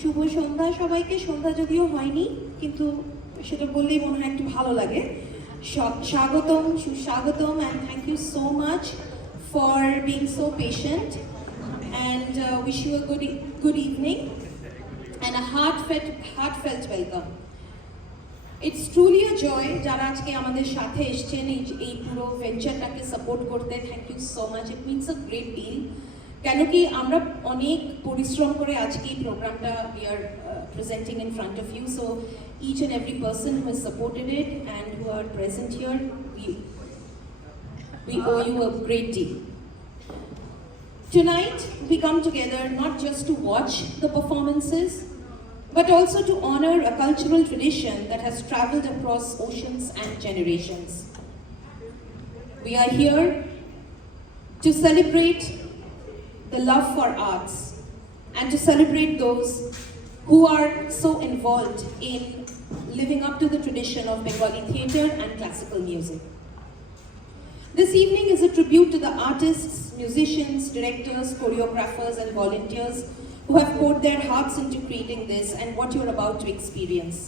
শুভ সন্ধ্যা সবাইকে। সন্ধ্যা যদিও হয়নি, কিন্তু সেটা বললেই মনে হয় একটু ভালো লাগে। স্বাগতম, সুস্বাগতম, and thank you so much for being so patient, and wish you a good evening and a heartfelt welcome. It's truly a joy যারা আজকে আমাদের সাথে এসেছেন এই পুরো ভেঞ্চারটাকে সাপোর্ট করতে। Thank you so much, it means a great deal. কেন কি আমরা অনেক পরিশ্রম করে আজকে এই প্রোগ্রামটা we are presenting in front of you, so each and every person who has supported it and who are present here, we owe you a great deal. Tonight we come together not just to watch the performances, but also to honor a cultural tradition that has traveled across oceans and generations. We are here to celebrate the love for arts and to celebrate those who are so involved in living up to the tradition of Bengali theatre and classical music. This evening is a tribute to the artists, musicians, directors, choreographers and volunteers who have poured their hearts into creating this and what you're about to experience.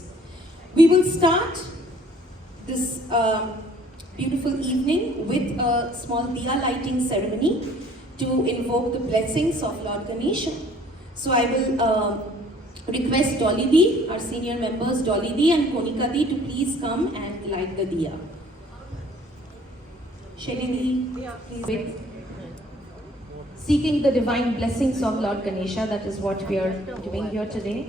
We will start this beautiful evening with a small diya lighting ceremony to invoke the blessings of Lord Ganesha. So I will request Dolly Di, our senior members Dolly Di and Konika Di, to please come and light the diya. Shelly Di, please wait. Seeking the divine blessings of Lord Ganesha, that is what we are doing here today.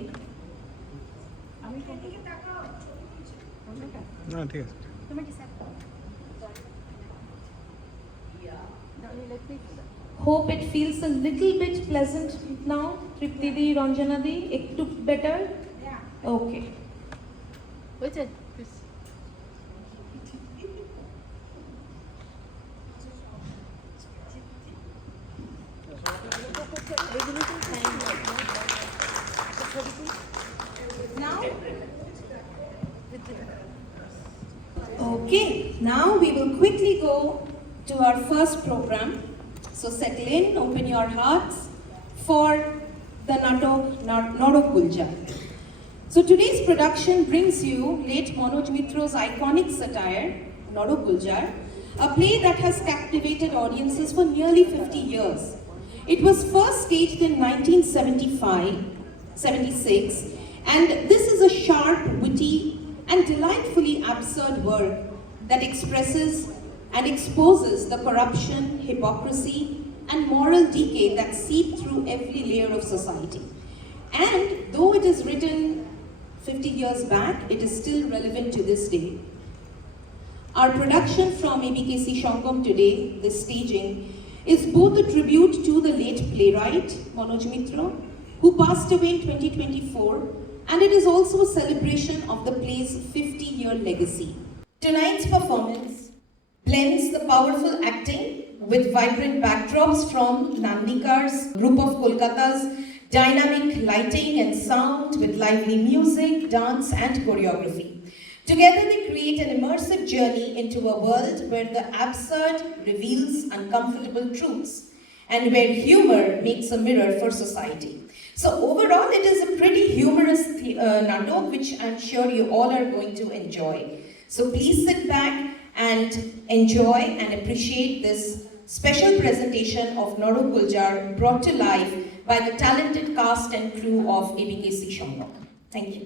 Hope it feels a little bit pleasant now. Tripti Di, Ranjana Di, ekটু better? Yeah. Okay. What's it? Now? Okay, now we will quickly go to our first program. So settle in, open your hearts for the Natok Norok Guljar. So today's production brings you late Manoj Mitro's iconic satire, Norok Guljar, a play that has captivated audiences for nearly 50 years. It was first staged in 1976, and this is a sharp, witty, and delightfully absurd work that expresses and exposes the corruption, hypocrisy, and moral decay that seep through every layer of society. And though it is written 50 years back, it is still relevant to this day. Our production from ABKC Shangam today, this staging, is both a tribute to the late playwright, Manoj Mitra, who passed away in 2024, and it is also a celebration of the play's 50-year legacy. Tonight's performance blends the powerful acting with vibrant backdrops from Nandikar's group of Kolkata's dynamic lighting and sound with lively music, dance and choreography. Together they create an immersive journey into a world where the absurd reveals uncomfortable truths and where humor makes a mirror for society. So overall it is a pretty humorous natok which I'm sure you all are going to enjoy. So please sit back and enjoy and appreciate this special presentation of Norok Guljar brought to life by the talented cast and crew of ABKC Shangam. Thank you.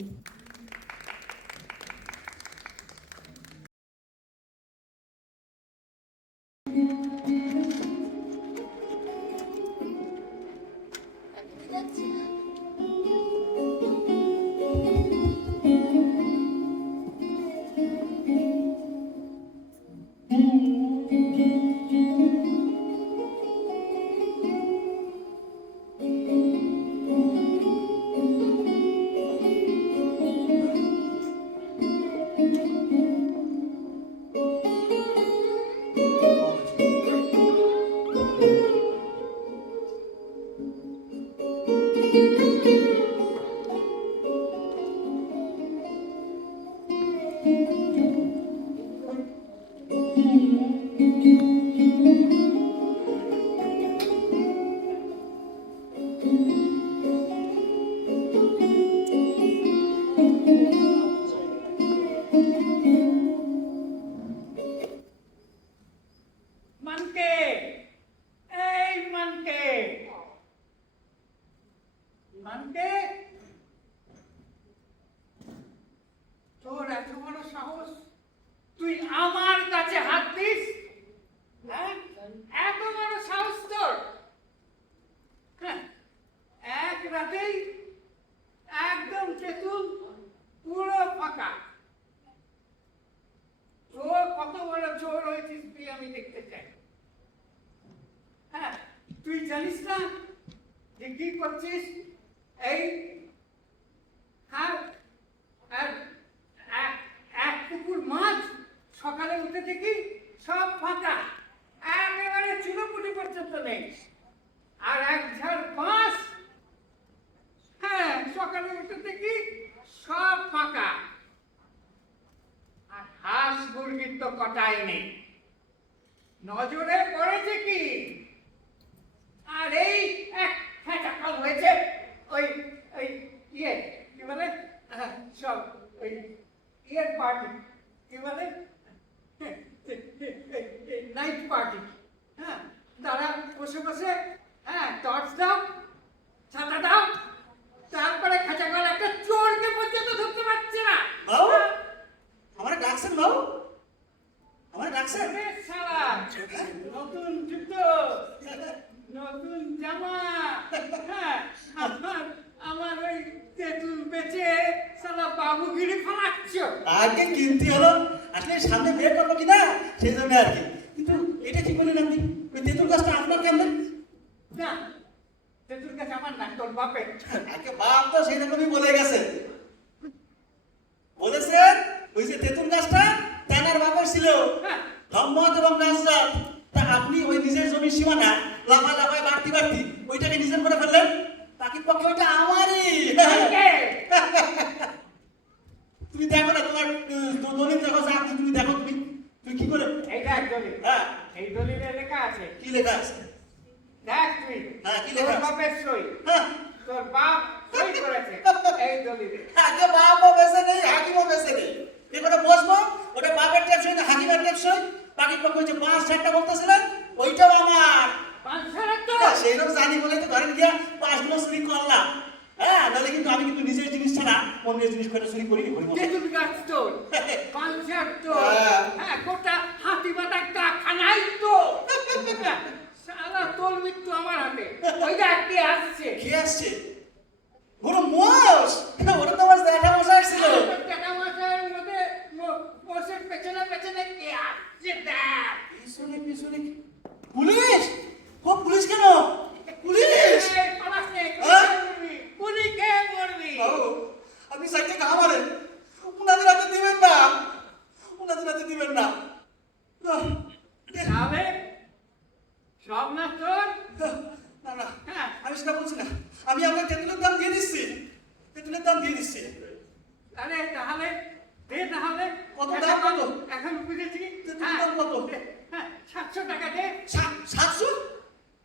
জানিস না যে কি করছিস? এই আর আর এক- এক পুকুর মাছ সকালে উঠে দেখি সব ফাঁকা, একেবারে চুলোপুটি পর্যন্ত নেই। আর এক ঝাড় বাঁশ, হ্যাঁ, সকালে উঠে দেখি সব ফাঁকা। আর হাঁস মুরগির তো কটাই নেই। নজরে পড়েছে কি? আর এই এক ফেঁচাকল হয়েছে ওই ওই ইয়ে কি বলে, সব ওই ইয়ের পার্টি, কি বলে, নাইট পার্টি। হ্যাঁ, তারা বসে বসে, হ্যাঁ, টর্চ দাও, ছাতা দাও, তারপরে ফেঁচাকল একটা চোরকে পর্যন্ত ধরতে পারছে না। বাবু আমার ডাকছেন বাবু, আমার ডাকছেন? আরে শালা, নতুন জুতো, নতুন জামা, হ্যাঁ, আমার ওই তেঁতুল বেচে শালা বাবুগিরি ফলাচ্ছ। আগে কিনতে হলো, আসলে সামনে বিয়ে করবো কিনা সেই জন্য আর কি। কিন্তু এটা কি বললেন আপনি, ওই তেঁতুল গাছটা আপনার কেমন? না, তেঁতুল গাছ আমার না, তোর বাপের। আগে বাপ তো সেই রকমই বলে গেছে, বলেছেন ওই যে তেঁতুল গাছটা তেনার বাপের ছিল, হ্যাঁ, ধম্মত এবং নাজরাত। তা আপনি ওই নিজের জমির সীমানা লাফায় লাফায় বাড়তি বাড়তি ওইটাকে নিজের করে ফেললেন, বাকি পক্ষে ওইটা আমারই। কে? তুমি দেখো না, তোমার দলিল দেখো, যা তুমি দেখো, তুমি তুমি কি করে? এই দেখ দলিল, হ্যাঁ, এই দলিলে লেখা আছে, কি লেখা আছে? দেখ তুই, হ্যাঁ, কি তোর লেখা আছে? বাপের সই, হ্যাঁ, তোর বাপ সই করেছে এই দলিলে। আগে বাপও বেঁচে নেই, হাকিমও বেঁচে নেই। এবারে বসবো, ওটা বাপের টেকসই না হাকিমের টেকসই, বাকি পক্ষে যে 5-6টা বলতেছিলেন ওইটাও আমার। পাঁচশালা তো সেইরকম জানি বলে তো ঘরে গিয়া 5 কিলো চুরি করলাম। হ্যাঁ, নাহলে কিন্তু আমি কিন্তু নিজের জিনিস ছাড়া অন্যের জিনিস করে চুরি করিনি। তেঁতুল গাছ তোর, পাঞ্চার তোর, হ্যাঁ। হ্যাঁ, গোটা হাতি বাঁধা কারখানাই তো। শালা তোর মৃত্যু আমার হাতে। ওই দেখ কে আসছে। কে আসছে? বড় মোষ, ওটা তো আমার জ্যাঠা মশাই ছিল। টেটা মাথার মধ্যে মোষের পেছনে পেছনে কে আসছে দেখ। পিছনে পিছনে পুলিশ? ও পুলিশ কেন? পুলিশ? এই পালাস নে, হ্যাঁ? পুরি কে মরবি? বাবু, আপনি সাইডে গা মারেন, উনাদের হাতে দিবেন না, উনাদের হাতে দিবেন না। তাহলে সব না তোর? না না, হ্যাঁ, আমি সেটা বলছি না, আমি আপনার তেঁতুলের দাম দিয়ে দিচ্ছি, তেঁতুলের দাম দিয়ে দিচ্ছি। তাহলে দে তাহলে। কত দাম কত? এখন বুঝেছি। তেঁতুলের দাম কত? হ্যাঁ, 700 টাকা দে। 700?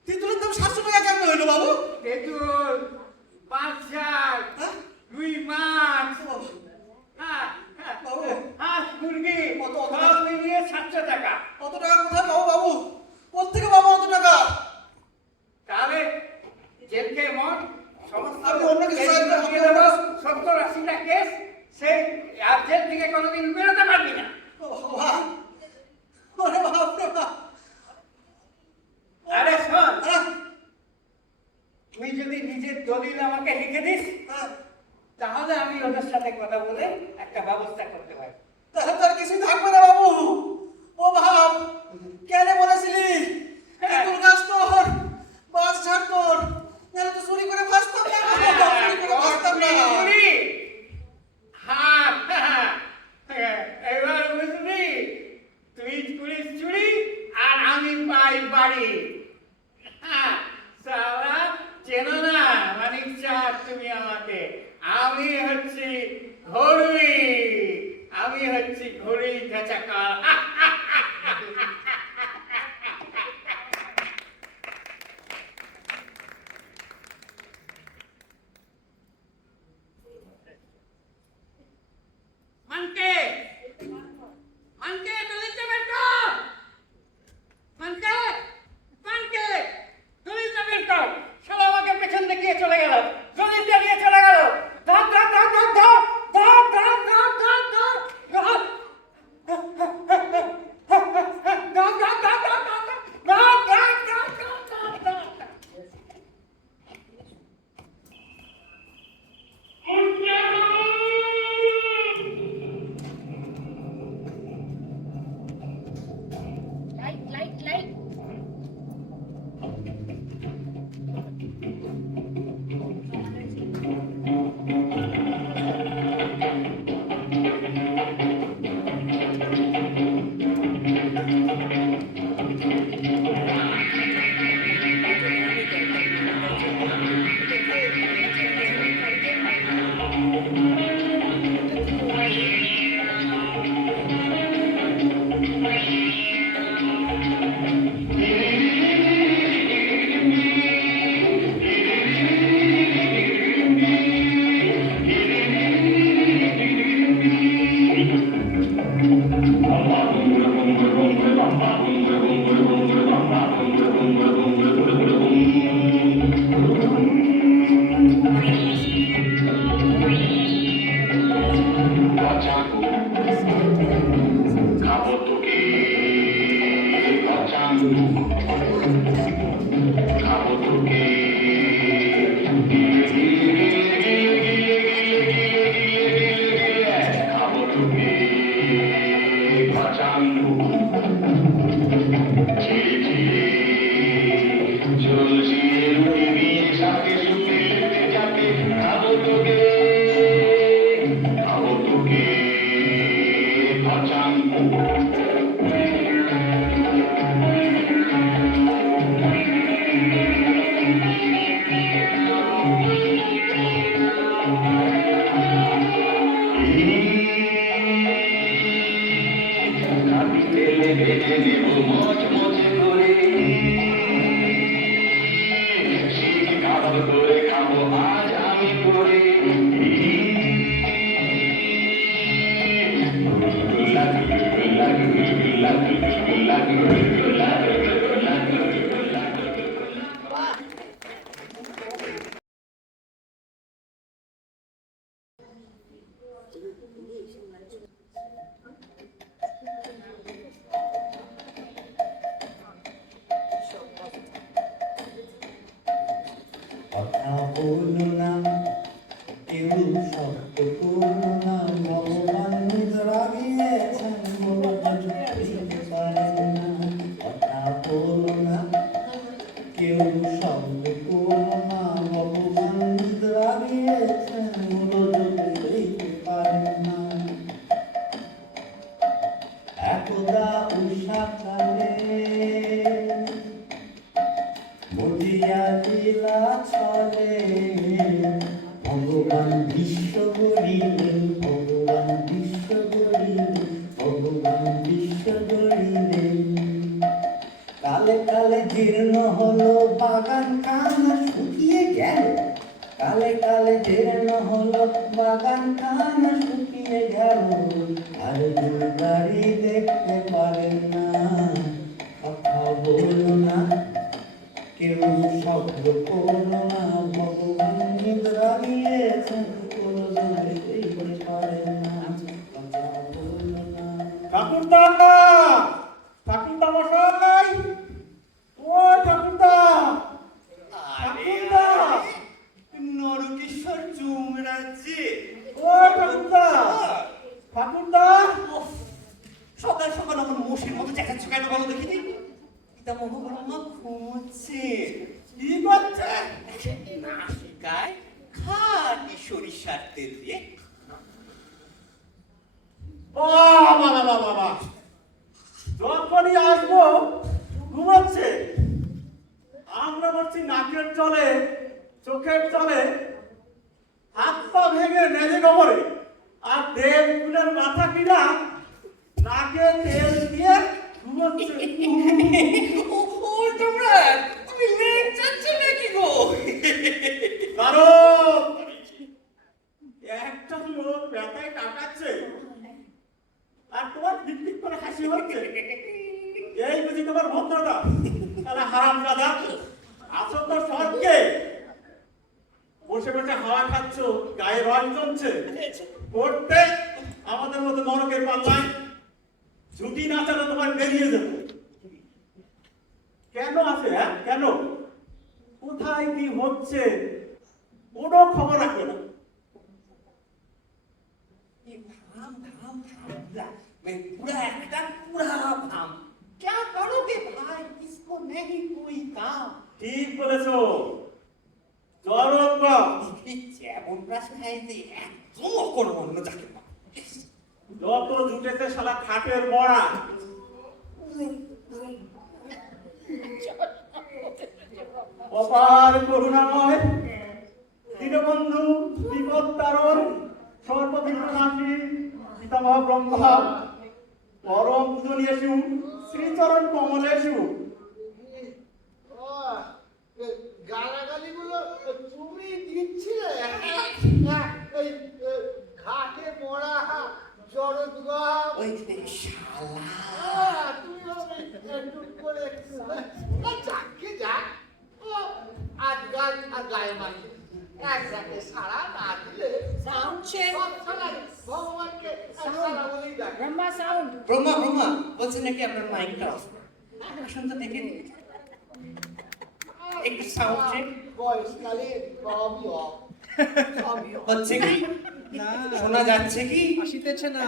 তেঁতুলের দাম 700 টাকা কেমন হইলো বাবু? তেঁতুল, পাঁচঝাড়, হ্যাঁ? রুই মাছ, ও, হ্যাঁ, হ্যাঁ, বাবু। হাঁস মুরগি, কত? সব মিলিয়ে 700 টাকা। কত টাকা কোথায় পাবো বাবু? কোত্থেকে পাবো অত টাকা? তাহলে জেলকে মন সমস্ত আমি অন্য কিছু কেস চাই না, দিয়ে দেবো, 70-80টা কেস, সেই আর জেল থেকে কোনোদিন বেরোতে পারবি না। ও বাবা, ওরে বাপ রে বাপ। আরে শোন, হ্যাঁ, তুই যদি নিজের দলিল আমাকে লিখে দিস, হ্যাঁ, তাহলে আমি ওদের সাথে কথা বলে একটা ব্যবস্থা করতে পারি। তাহলে তো আর কিছুই থাকবে না বাবু। ও বাপ, কেন বলেছিলি তেঁতুল গাছ তোর, বাস ঝাড় তোর, নাহলে তো চুরি করে ফাঁসতাম না, চুরি করে ফাঁসতাম না। এবার বুঝলি, তুই করিস চুরি আর আমি পাই বাড়ি। সালা চেনো না মানিক চাঁদ তুমি আমাকে? আমি হচ্ছি ঘড়ুই, আমি হচ্ছি ঘড়ুই ফেঁচাকল। সব করে খাবো আজ আমি করে গুলগুলা গুলগুলা গুলগুলা গুলগুলা গুলগুলা গুলগুলা গুলগুলা কথা বলো না কেউ শব্দ করো না ভগবান রাগিয়েছেন বুঝতে পারেন না কথা বলো না কেউ শব্দ করো না ভগবান রাগিয়েছেন বুঝতে পারেন না একদা উষা কালে মজিয়া লীলা চলে ভগবান বিশ্ব গড়িলেন ভগবান বিশ্ব গড়িলেন ভগবান বিশ্ব গড়িলেন কালে কালে জীর্ণ হলো বাগান কানা শুকিয়ে গেল কালে কালে জীর্ণ হলো বাগান কানা শুকিয়ে গেল আর দুর্গারি দেখতে পারেন না কথা বলো না কেউ শব্দ করো না ভগবান নিদ্রা নিয়েছেন কোনো দেখতে পারেন না কথা বলো না ঠাকুরদা ঠাকুরদা মশাই ও ঠাকুরদা ঠাকুরদা নরকেশ্বর যমরাজ্যে ও ঠাকুরদা ঠাকুরদা সকাল সকাল আমার মোষের মতো দেখাচ্ছ কেন বলো দেখিনি তা মহাব্রহ্মা ঘুমোচ্ছে কি করছে নাসিকায় খাঁটি সরিষার তেল দিয়ে বাবা বাবা বাবা যখনই আসবো ঘুমাচ্ছে আমরা বলছি নাকের চলে চোখের চলে হাত পা ভেঙে নেজে গোবরে আর দেব ফুলের মাথা কিনা নাকে তেল দিয়ে ঘুমাচ্ছে ও তোমরা তুমি লেট যাচ্ছ নাকি গো কারণ একটা লোক ব্যথায় কাটাচ্ছে আর তোমার ঠিক করে হাসি হচ্ছে এই বুঝি তোমার ভদ্রতা তাহলে হারাম দাদা আছো তো স্বর্গে বসে বসে হাওয়া খাচ্ছ গায়ে রং জমছে পড়তে আমাদের মতো নরকের পাল্লায় ছুটি না চালে তোমার বেরিয়ে যাবে কেন আছে হ্যাঁ কেন কোথায় কি হচ্ছে কোনো খবর রাখবে না पूरा एकदम पूरा भाम क्या करोगे भाई इसको नहीं कोई काम ঠিক বলেছো জড়ত্ব যেমন প্রাস খাইতে একদম করবো অন্য যাকে যত জুটেছে শালা খাটের মরা অপার করুণাময় দীনবন্ধু বিপদ তারণ সর্ববিঘ্ননাশী পিতামহ ব্রহ্মা পরম পূজনীয় শিব শ্রীচরণ কমলেশু গালাগালিগুলো তুমি দিচ্ছিলে ওই ঘাটে মরা জড়দুয়া ওই শালা তুমি একটু করে যাকে যাক ও আজকাল আর গায়ে মারি একসাথে সারা না দিলে Sound check. সব সারাই ভগবানকে সারা বলেই ডাকে Brahma sound. ব্রহ্মা ব্রহ্মা বলছে নাকি আপনার মাইকটা অফ আসুন তো দেখে নিন। একটু সাউন্ড চেক বয়সকালে সবই অফ সবই অফ হচ্ছে কি শোনা যাচ্ছে কি আসিতেছে না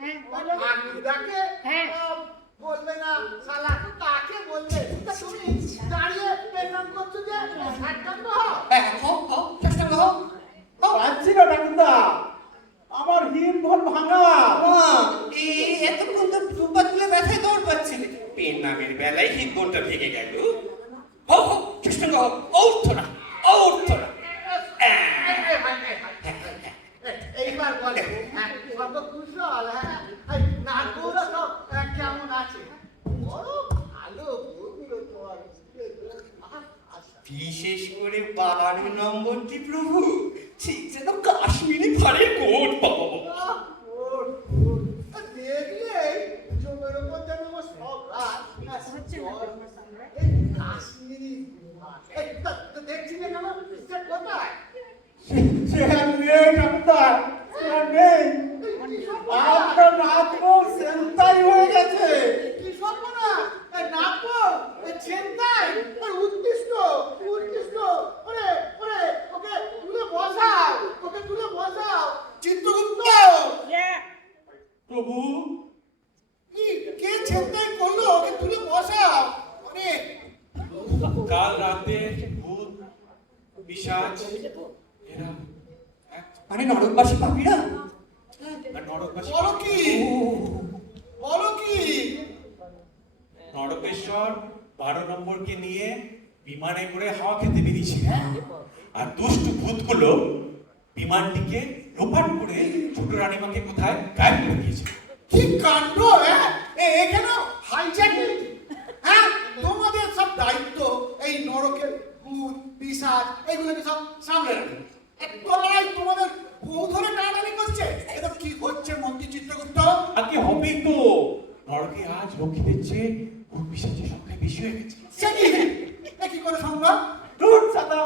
হ্যাঁ বলো আকিদাকে হ্যাঁ। বলবে না শালা তো কাকে বলবে তা তুমি দাঁড়িয়ে প্রণাম করছো যে সাষ্টাঙ্গ হও হ্যাঁ হও হও চেষ্টা করো পাচ্ছি না ঠাকুরদা আমার হিম ভল ভাঙা এই এতক্ষণ তো দুপা তুলে ব্যথায় দৌড় পাচ্ছিলে পেন নামের বেলায় হিগোটা ভেঙে গেল হও হও চেষ্টা করো ওঠো না ওঠো না এইবার বলে সর্বকুশল হ্যাঁ নাটকগুলো সব কেমন আছে বড় ভালো বললো তোমার আচ্ছা কিসে বিশেষ করে 12 নম্বরটি প্রভু ঠিক যেন কাশ্মীরি ফাড়ের কোট বাবা বাবা। দেখলেই জমের উপর যেন আমার সব রাত কাশ্মীরি দেখছি না কেন সে কোথায় সে আর নেই ডাক্তার, সে আর নেই। আপনার নাতবউ সেন্তাই হয়ে গেছে। কি সব না নাপো চিন্তায় উৎকৃষ্ট উৎকৃষ্ট ওরে ওরে ওকে তুলে বসাও, ওকে তুলে বসাও চিত্রগুপ্ত। প্রভু, কে চিন্তায় করলো? ওকে তুলে বসাও। ওরে কাল রাতে ভূত পিশাচ এরা মানে নরকবাসী পাপীরা আর নরকবাসী বলো কি বলো কি নরকেশ্বর 12 নম্বরকে নিয়ে বিমানে করে হাওয়া খেতে বেরিয়েছে, আর দুষ্টু ভূতগুলো বিমানটিকে লোপাট করে ছোট রানীমাকে কোথায় গায়েব করে দিয়েছে। কি কাণ্ড! এখানে হাইজ্যাকিং। হ্যাঁ, তোমাদের সব দায়িত্ব এই নরকের ভূত পিশাচ এগুলোকে সব সামলে রাখো। এক তলায় তোমাদের বউ ধরে টানাটানি করছে। এটা কি হচ্ছে মন্ত্রী চিত্রগুপ্ত? আগে হবেই তো, নরকে আজ লক্ষ্মীদের চেয়ে ভূত পিশাচের সংখ্যা বেশি হয়ে গেছে। সে কি? এ কি করে সম্ভব? দূর সাদা,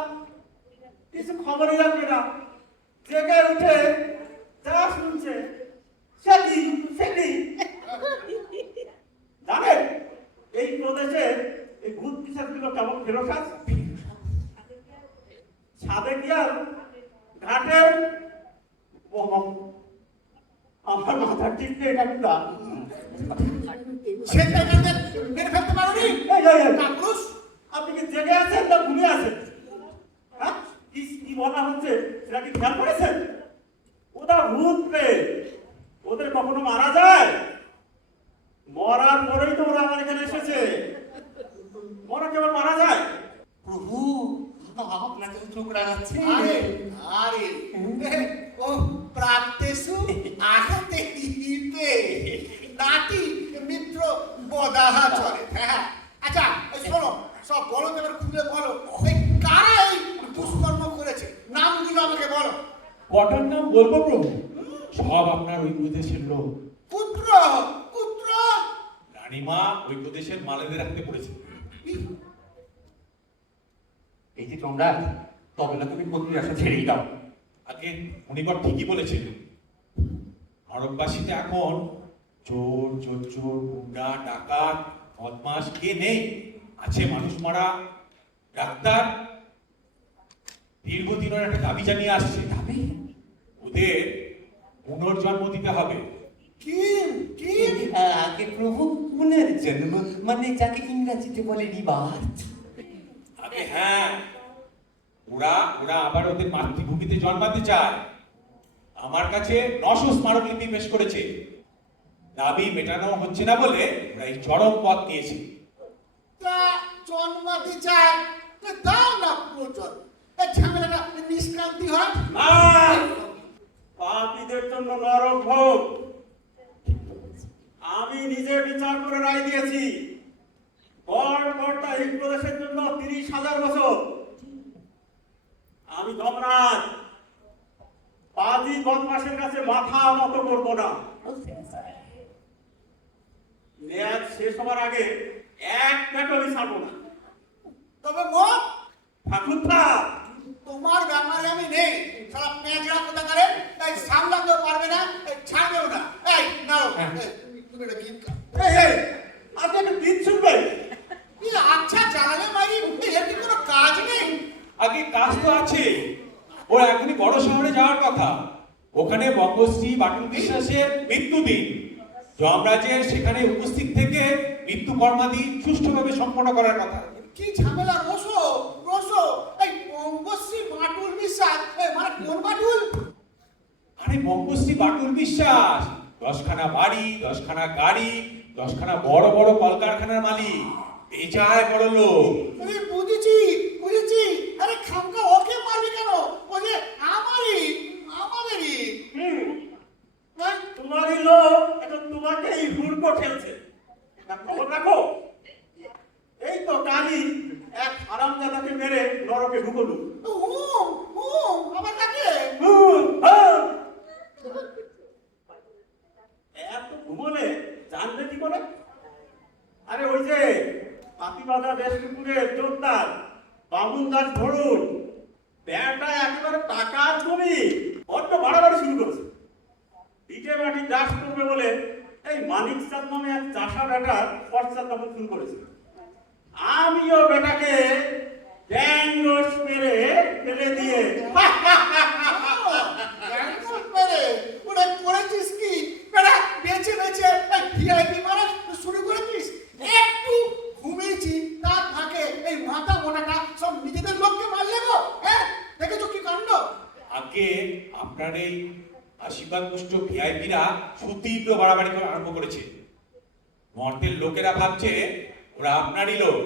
কিছু খবরই রাখবে না। জেগে উঠে যা শুনছে সেটি সেটি। জানেন এই প্রদেশে এই ভূত পিশাচগুলো কেমন ফেরত আছে? ছাদে গিয়ার ঘাটের আমার মাথা ঠিক নেই ডাক্তার। সেটা মেরে ফেলতে পারোনি? কাপুরুষ! আপনি কি জেগে আছেন না ঘুমিয়ে আছেন? হ্যাঁ, কি বলা হচ্ছে সেটা কি খেয়াল করেছেন? ওরা ভূত প্রেত, ওদের কখনো মারা যায়? মরার পরেই তো ওরা আমার এখানে এসেছে। মরা কেবল মারা যায়? প্রভু আপনাকে তো চোখ রাগাচ্ছে। আরে আরে ও প্রাপ্তেসু আহতে হিতে নাতি মিত্র বদাহা চলে। হ্যাঁ, আচ্ছা এই শোনো, সব বলো তো, এবার খুলে বলো এই কারা এই দুষ্কর্ম করেছে, নামগুলো আমাকে বলো। কটার নাম বলবো প্রভু? সব আপনার ওই প্রদেশের লোক। পুত্র পুত্র রানীমা ওই প্রদেশের মালেদের হাতে পড়েছে। এই যে তোমরা তবে না তুমি মন্ত্রীর আশা ছেড়েই দাও। আগে উনিবার ঠিকই বলেছিলেন, নরকবাসীতে এখন চোর চোর চোর গুন্ডা ডাকাত বদমাস কে নেই? আছে মানুষ মারা ডাক্তার। দীর্ঘদিনের একটা দাবি জানিয়ে আসছে, ওদের পুনর্জন্ম দিতে হবে। কি কি আগে প্রভু পুনর্জন্ম মানে যাকে ইংরেজিতে বলে রিবার্থ। আগে হ্যাঁ, ওরা ওরা আবার ওদের মাতৃভূমিতে জন্মাতে চায়। আমার কাছে 900 স্মারকলিপি পেশ করেছে। দাবি মেটানো হচ্ছে না বলে ওরা এই চরম পথ নিয়েছে। তা জন্মাতে চায় তো দাও না প্রচুর, এই ঝামেলাটা নিষ্ক্রান্তি হয়। পাপীদের জন্য নরক ভোগ আমি নিজে বিচার করে রায় দিয়েছি। গড়গড়টা এই প্রদেশের জন্য 30,000 বছর। আমি ধর্মরাজ পাজি বদমাসের কাছে মাথা নত করবো না। মেয়াদ শেষ হওয়ার আগে এক পেটলি ছাড়বো না। তবে মত ঠাকুর থাক, তোমার ব্যাপারে আমি নেই। সারা পেঁচড়া কোথা করে তাই সামলাতেও পারবে না, এই ছাড়বেও না। এই নাও তুমি এটা গীত গাও। এই আজকে একটা গীত শুনবে? এই আচ্ছা চালালে মারি, এর কি কোনো কাজ নেই? আগে কাজ তো আছে, ও এখনই বড় শহরে যাওয়ার কথা। ওখানে বঙ্গশ্রী বাটুল বিশ্বাসের মৃত্যুদিন। যমরাজের সেখানে উপস্থিত থেকে মৃত্যু কর্মাদি সুষ্ঠুভাবে সম্পন্ন করার কথা। কি ঝামেলা! রসো রসো এই বঙ্গশ্রী বাটুল বিশ্বাস মানে কোন বাটুল? আরে বঙ্গশ্রী বাটুল বিশ্বাস 10খানা বাড়ি, 10খানা গাড়ি, 10খানা বড় বড় কলকারখানার মালিক, বেজায় বড় লোক। আরে বুঝেছি বুঝেছি। আরে খামকা ওকে মারবে কেন? ও যে আমারই আমাদেরই। হ্যাঁ, তোমারই লোক এটা তোমাকেই হুড়কো ঠেলছে না। খবর রাখো, এই তো কালই এক হারামজাদাকে মেরে নরকে শুরু করলো। হুম হুম আবার কাকে? এত ঘুমোলে জানলে কি করে? আরে ওই যে হাতিবাদা রেস্টুরেন্টের জোরদার বামুন দাস ধরুন, ব্যাটা একেবারে টাকার জমি বড্ড বাড়াবাড়ি শুরু করেছে। ইটে মাটি চাষ করবে বলে এই মানিক চাঁদ নামে এক চাষা বেটার খরচা তখন শুরু করেছে। আমিও বেটাকে ড্যাঙ্গস মেরে ফেলে দিয়ে ওরা করেছিস কি? বেটা বেঁচে বেঁচে ভিআইপি মারা শুরু করেছিস? একটু ঘুমিয়েছি তার ফাঁকে এই মাথা মোটাটা সব নিজেদের লোককে মারলে গো। হ্যাঁ দেখেছো কি কাণ্ড? আগে আপনার এই আশীর্বাদ পুষ্ট ভিআইপিরা সুতীব্র বাড়াবাড়ি করে আরম্ভ করেছে। মর্তের লোকেরা ভাবছে ওরা আপনারই লোক,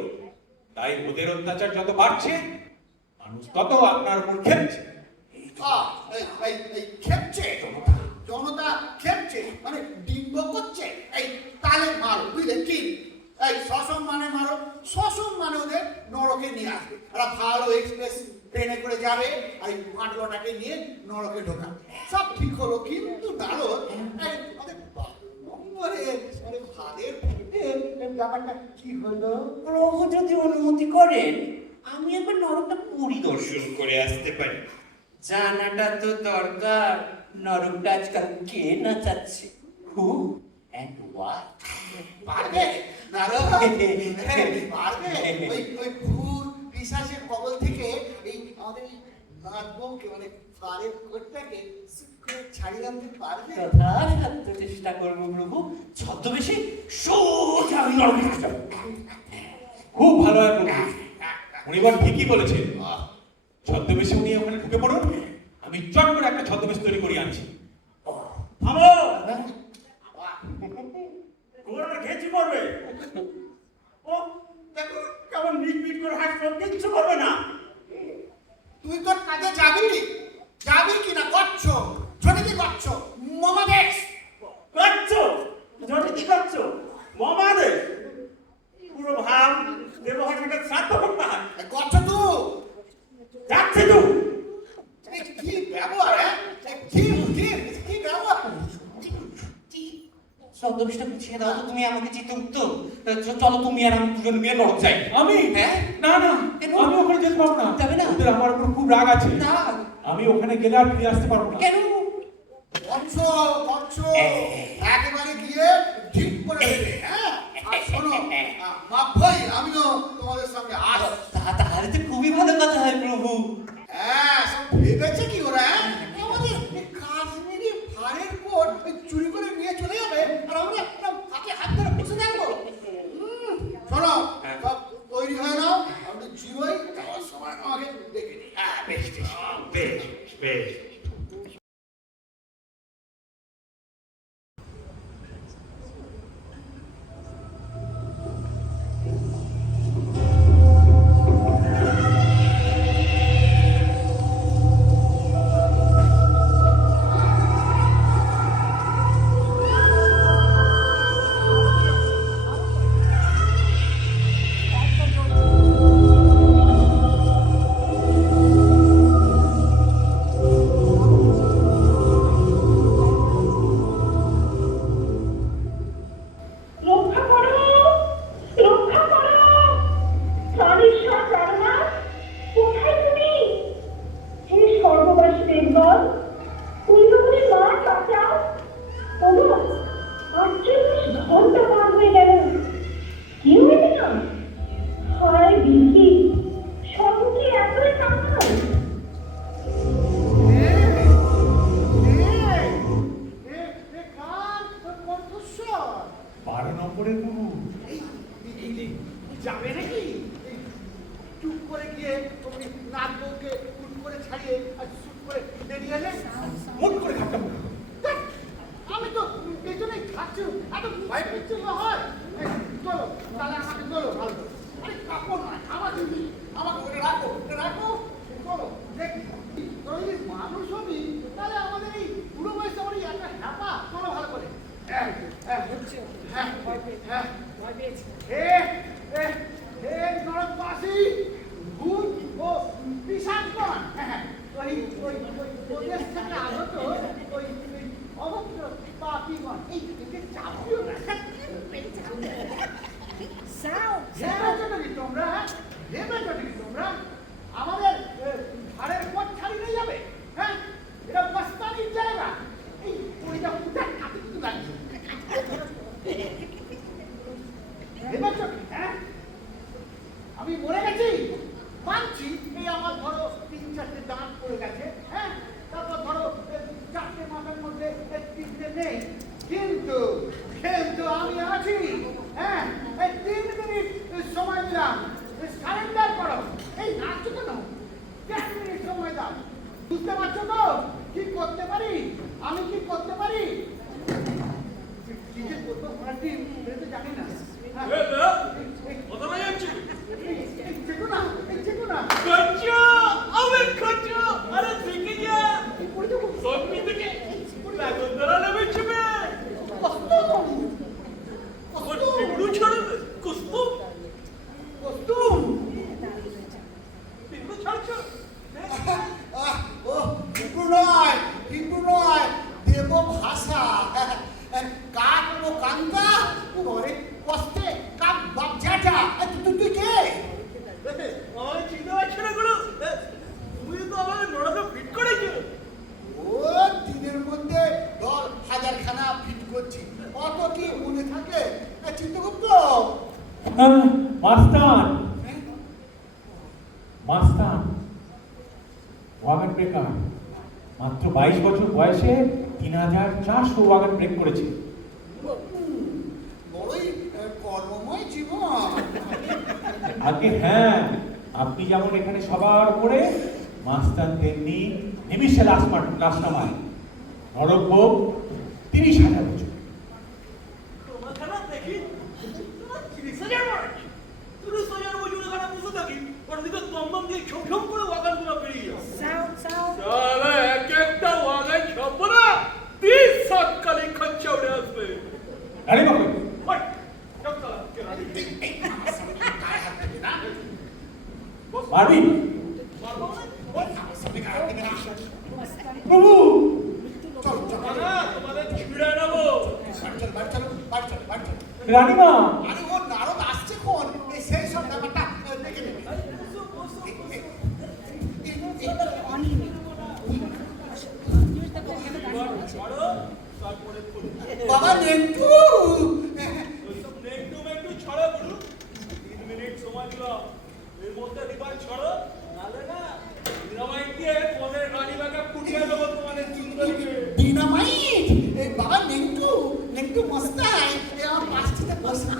তাই ওদের অত্যাচার যত বাড়ছে মানুষ তত আপনার উপর খেপছে। এই খেপছে জনতা খেপছে মানে ডিম্ব করছে। এই তালে মারো বুঝলে কি? এই সসম্মানে মারো, সসম্মানে ওদের নরকে নিয়ে আসবে। ওরা ভালো এক্সপ্রেস ট্রেনে করে যাবে আর এই মাঠটাকে নিয়ে নরকে ঢোকাবে। সব ঠিক হলো, কিন্তু দাঁড়ো এই ওদের নম্বরের মানে ভালের ব্যাপারটা কি হলো? প্রভু যদি অনুমতি করেন আমি একবার নরকটা পরিদর্শন করে আসতে পারি। জানাটা তো দরকার নরকটা আজকাল কে নাচাচ্ছে, হু এন্ড হোয়াট। পারবে দাঁড়ো পারবে ওই ভূত পিশাচের কবল থেকে এই আমাদের এই নাটবউকে মানে পারের কোটটাকে ছাড়িয়ে আনতে পারবে? যথাসাধ্য চেষ্টা করবো প্রভু, ছদ্মবেশে সোজা আমি নরকে যাব। খুব ভালো হয় প্রভু, উনি বল ঠিকই বলেছেন। ছদ্মবেশে উনি ওখানে ঢুকে পড়ুন, আমি চট করে একটা ছদ্মবেশ তৈরি করে আনছি। থামো, ঘোড়া ঘেঁচি পড়বে। ও দেখো কেমন মিট মিট করে হাসলো, কিচ্ছু করবে না। তুই তোর কাজে যাবি কি না করছো? ছোটি কি করছো? মমাদেশ করছো জটি কি করছো? মমাদের পুরো ভাব দেবহাসকে শ্রাদ্ধ করতে হয়। করছো তুই? যাচ্ছে তো এই কি ব্যবহার? কি কি কি ব্যবহার? ছদ্মবেশটা গুছিয়ে দাও তো তুমি আমাকে চিত্ত উত্তর। চলো তুমি আর আমি দুজন মিলে নরক যাই। আমি হ্যাঁ না না, কেন? আমি ওখানে যেতে পারবো না। যাবে না? ওদের আমার উপর খুব রাগ আছে। না আমি ওখানে গেলে আর ফিরে আসতে পারবো না। কেন? করছো একেবারে গিয়ে ঠিক করে দেবে। হ্যাঁ আর শোনো মা ভাই, আমিও তোমাদের সঙ্গে আসছি। তাহলে তো খুবই ভালো কথা হয় প্রভু। হ্যাঁ সব ভেবেছে কি ওরা? আমাদের কাশ্মীরি ফাড়ের কোট চুরি করে নিয়ে চলে যাবে আর আমরা হাতে হাত ধরে বসে থাকবো। শোনো সব তৈরি হয়ে নাও, আপনি জিরোই যাওয়ার সময় আমাকে দেখে নিই। হ্যাঁ বেশ বেশ বেশ। রক্ষা করো, রক্ষা করো, প্রাণেশ্বর প্রাণনাথ, কোথায় তুমি? হে স্বর্গবাসী দেবগণ, কুলবতী মা বাঁচাও। ওগো 48 ঘন্টা পার হয়ে গেল, কি হয়েছে না? হায় বিকি, সর্বকে এতই কাঁদছো? কণ্ঠস্বর 12 নম্বরের প্রভু। যাবে নাকি? চুপ করে গিয়ে তুমি নাটবউকে হুট করে ছাড়িয়ে আর চুপ করে বেরিয়ে এলে। মন করে খাটটা বলো। আমি তো পেছনেই থাকছি, এত ভয় পেচ্ছে না হয়। চলো তাহলে আমাকে চলো ভালো করে। আরে কাপড় নয় আমাকে দিই, আমাকে ওটা রাখো ওটা রাখো। চলো দেখি তোর যদি মানুষ হবি তাহলে আমাদের এই বুড়ো বয়সে আমার এই একটা হ্যাপা। চলো ভালো করে। হে নরকবাসী ভূত ও ওই ওই ওই প্রদেশ থেকে আগত ওই অভদ্র পাপিগণ এই চাপিও না তোমরা তোমরা আমাদের ঘরের পথ ছাড়িয়ে যাবে, হ্যাঁ? এটা বস্তানির জায়গা। এই ওইটা উঠার কাছে কিন্তু লাগছে, ভেবেছ কি? হ্যাঁ, আমি মরে গেছি মানছি, এই আমার ধরো 3-4টে দাঁত পড়ে গেছে, হ্যাঁ, তারপর ধরো 4টে মাসের মধ্যে 3টে নেই, কিন্তু কিন্তু আমি আছি, হ্যাঁ। এই 3 মিনিট সময় দিলাম, সারেন্ডার করো। এই নাচছো কেন? 10 মিনিট সময় দাও। বুঝতে পারছো তো কি করতে পারি? আমি কি করতে পারি? কি যে করবো সেটা তো জানি না। দেব ভাষা কাক ও কান্তা ওরে কষ্টে কাক বাপ ঝাঁটা। তুই তুই কে? আমার চিনতে পারছো না গুরু? তুমি তো আমাকে নড়াতে ফিট করেছো। ও দিনের মধ্যে 10,000 খানা ফিট করছি, অত কি মনে থাকে? চিত্রগুপ্ত মাস্তান মাস্তান ওয়াগন ব্রেকার মাত্র 22 বছর বয়সে 3400 ওয়াগন ব্রেক করেছে। বড়ই কর্মময় জীবন। আগে হ্যাঁ, আপনি যেমন এখানে সবার উপরে, মাস্তান তেমনি নিমিষে লাশ নামায়। নরক ভোগ 30,000 বছর। তোমার খানা দেখি 30,000 মারছি। 30,000 বছর খানা বসে থাকি, ওদিকে দমদম দিয়ে ঝমঝম করে ওয়াগানগুলো বেরিয়ে যায়। শালা এক একটা ওয়াগান ছাপবো না, 30 সাতকালে খরচা উঠে আসবে। আরে বাবা, ওই, চল চল, চল। মারবি? মারবো না? প্রভু, না, তোমাদের ছিঁড়ে নেবো। রানীমা, আরে ও নারদ আসছে কোন? এই সেই সব ব্যাপারটা দেখে নেবে। ছাড়ো, তারপরে খুলো। বাবা নেন্টু ওইসব নেংটু মেংটু ছাড়ো গুরু। 3 মিনিট সময় দিলাম, এর মধ্যে রিবার ছাড়ো, নালে না ডিনামাইট দিয়ে তোমাদের রানীবাকে ফুটিয়ে দেবো তোমাদের চুন্দরকে। ডিনামাইট? এই বাবা নেন্টু মস্তাই এই আমার পাশটিতে বসা,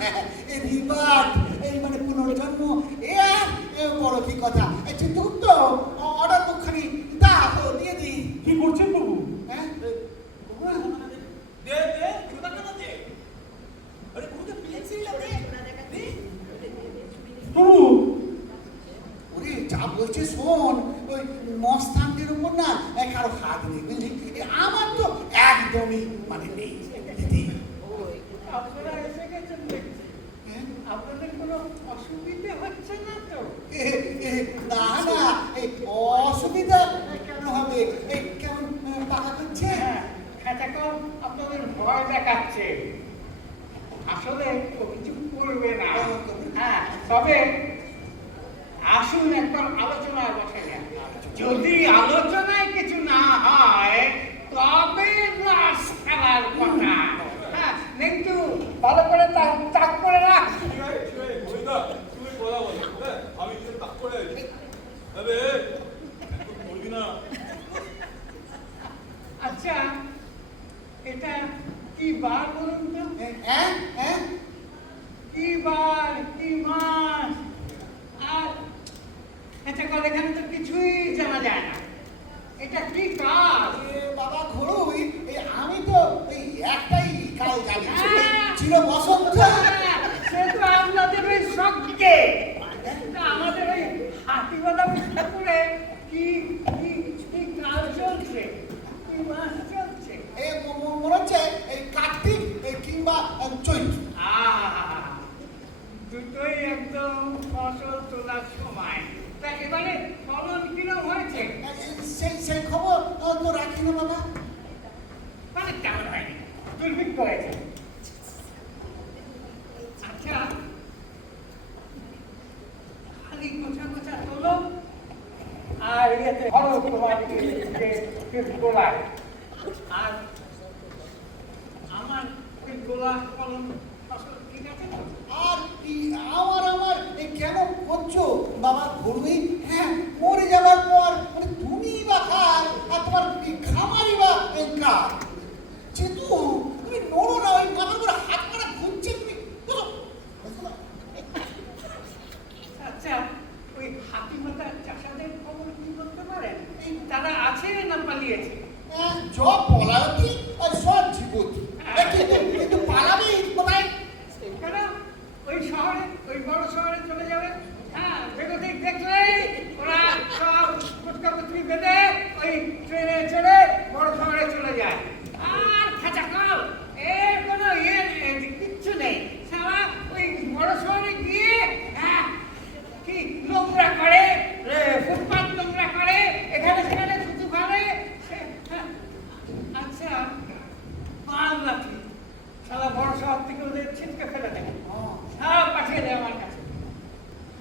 এই রিবার, এই মানে পুনর্জন্ম, এ বড় কি কথা। এই চিত্রগুপ্ত অর্ডার মুখখানি দাও, দিয়ে দি। কি করছেন প্রভু? হ্যাঁ দে দে, জুতা কেনা দে। আরে কোথায় পেন্সিলটা দে। দে। প্রভু, ওরে যা বলছে শোন, ওই মস্তানদের উপর না কারো হাত নেই, বুঝলি? আমার তো একদমই মানে নেই দিদি। আপনারা এসে গেছেন দেখছি, আপনাদের কোনো অসুবিধে হচ্ছে না তো? না না, এই অসুবিধা কেন হবে? এই কেমন টাকা করছে? খেচাকল আপনাদের ভয় দেখাচ্ছে, আসলে ও কিছু করবে না। হ্যাঁ, তবে আসুন একবার আলোচনায় বসে যান। যদি আলোচনায় কিছু না হয় তবে রাস খেলার কথা। হ্যাঁ, কিন্তু ভালো করে তাক করে রাখ। ঠিক আছে, গোবিন্দা, তুমি কথা বলো, হ্যাঁ? আমি কিছু তাক করে আছি। তবে করবি না। আচ্ছা, এটা কি বার বলুন তো? হ্যাঁ হ্যাঁ, কি বার, কি মাস, আর খেচাকল এখানে তো কিছুই জানা যায় না। বাবা? মানে তেমন হয়নি, দুর্ভিক্ষ হয়েছে। আচ্ছা, খালি গোছা গোছা তোলো আর ইয়েতে ধরো তোমার গোলায়, আর আমার গোলা কলম ফসল ঠিক আছে তো? আর আমার কেন করছো বাবা ঘুরবি? হ্যাঁ, মরে যাবার পর মানে তুমি বা কার, আর তোমার খামারি বা কার? যেহেতু তুমি নড়ো না, ওই বাবার করে হাত মারা ঘুরছে তুমি। বলো, আচ্ছা, ওই হাতিমাতা চাষাদের খবর কি করতে পারেন? তারা আছে না পালিয়েছে? সব পলায়তি আর সব জীবতি, কিন্তু পালাবি কোথায়? কেন ওই শহরে, ওই বড় শহরে চলে যাবে? হ্যাঁ, বেগতিক দেখলেই ওরা সব পুটকাপুটকি বেঁধে ওই ট্রেনে চড়ে বড় শহরে চলে যায়। আর খাঁচাকল এর কোনো কিচ্ছু নেই। সারা ওই বড় শহরে গিয়ে কি নোংরা করে, ফুটপাত নোংরা করে, এখানে সেখানে থুতু করে। আচ্ছা, মাল রাখি সারা বড় শহর থেকে ওদের ছিটকে ফেলে দেয়, সব পাঠিয়ে দেয় আমার কাছে।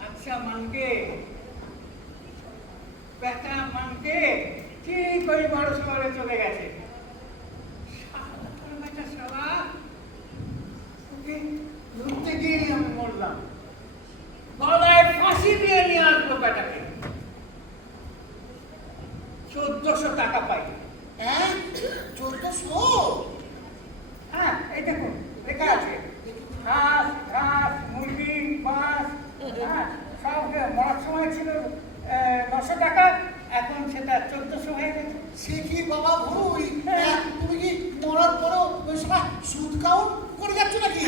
আচ্ছা, মানকে বেটা মানকে ঠিক ওই বড় শহরে চলে গেছে। শালা ওকে ধরতে গিয়ে আমি মরলাম। গলায় ফাঁসি দিয়ে নিয়ে আসবো বেটাকে। 1400 টাকা পাই। 1400? হ্যাঁ, এই দেখুন লেখা আছে, ঘাস ঘাস মুরগি মাছ, হ্যাঁ সব মরার সময় ছিল 900 টাকা, এখন সেটা 1400 হয়ে গেছে। সে কি বাবা ঘুরুই? তুমি কি মরার পরও ওই সময় সুদ কাউন্ট করে যাচ্ছ নাকি?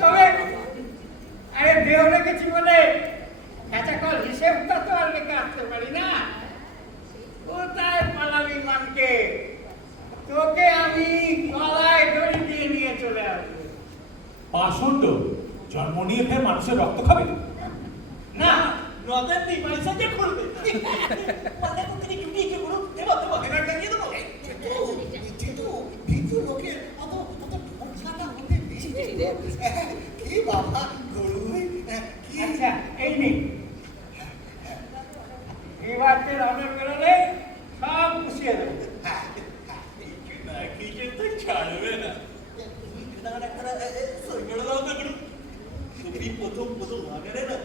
তবে আরে দেহ রেখেছি বলে কাঁচাকল হিসেবটা তো আর রেখে আসতে পারি না। কোথায় পালাবি মানকে? তোকে আমি গলায় দড়ি দিয়ে নিয়ে চলে আসবো। পাষণ্ড, জন্ম নিয়ে ফের মানুষের রক্ত খাবে? না, নদের নেই পয়সা যে করবে মানে তুমি কি কি করো দেবা দেবা কেনাটা দিয়ে দেবো। যেহেতু ভিতু লোকের অত ঠোঁটকাটা হতে বেশি কি বাবা ঘুরুই কি? আচ্ছা এই নেই, এবারের অর্ডার বেরোলে সব পুষিয়ে দেবো। কি যে তুই ছাড়বে না তুমি প্রথম আগারে না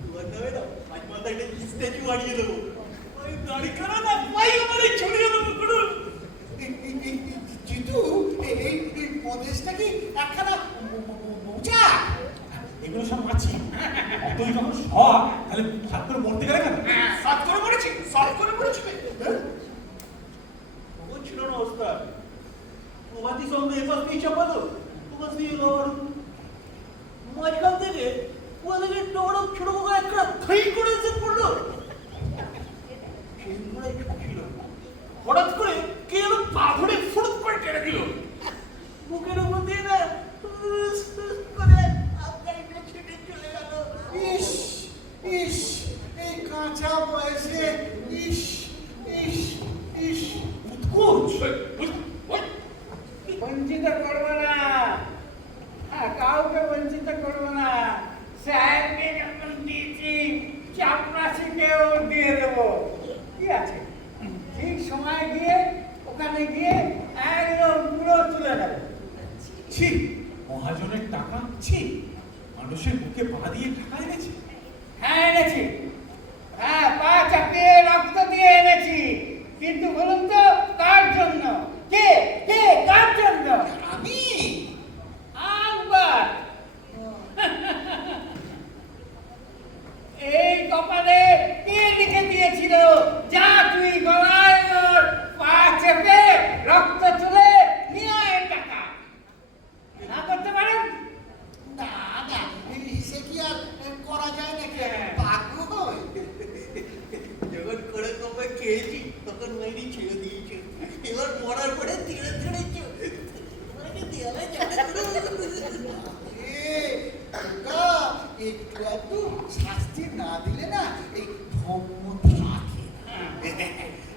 তোমার নামে না আজ মাথায় একটা স্ট্যাচু বানিয়ে দেবো। ওই দাড়ি খানা না পাই আমার ছড়িয়ে দেবো কোনো। জিতু এই প্রদেশটা কি একখানা মৌচা? এগুলো সব মাছি। তুই যখন সব তাহলে হাত করে মরতে গেলে কেন? সাত করে মরেছি, সাত করে মরেছি। ও ছিল না অবস্থা। প্রভাতী সঙ্গে এপাশ দিয়ে চাপালো, ওপাশ দিয়ে লড়। মাঝখান থেকে ওদেরকে ডোড়ো ছোট করে একটা খাই করে এসে পড়লো। সেই ঘোড়ায় ছিল হঠাৎ করে কে এলো পা ধরে ফুড়ুত করে টেনে দিল বুকের উপর দিয়ে না করে আগাইটা ছেড়ে চলে গেল। ইস ইস এই কাঁচা বয়সে ইস ইস ইস উৎকুচ বঞ্চিত করবো না, কাউকে বঞ্চিত করবো না। সাহেবকে যখন দিয়েছি চাপরাশিকেও দিয়ে দেবো। কি আছে, ঠিক সময় গিয়ে ওখানে গিয়ে একদম পুরো তুলে দেবো। ছি, মহাজনের টাকা, ছি, মানুষের বুকে পা দিয়ে টাকা এনেছে। হ্যাঁ এনেছি, হ্যাঁ পা চাপিয়ে রক্ত দিয়ে এনেছি, কিন্তু বলুন তো কার জন্য? কে কে কার জন্য? আমি একবার এই কপালে কে লিখে দিয়েছিল যা তুই গলায় ওর পা চেপে রক্ত তুলে নিয়ে আয় টাকা? না করতে পারেন? না না সে কি আর করা যায় নাকি? পাগল যখন করে কবে খেয়েছি তখন মেরি ছেড়ে দিয়েছে। এবার মরার পরে ধীরে ধীরে দেয়ালে একটু একটু শাস্তি না দিলে না এই ধর্ম থাকে।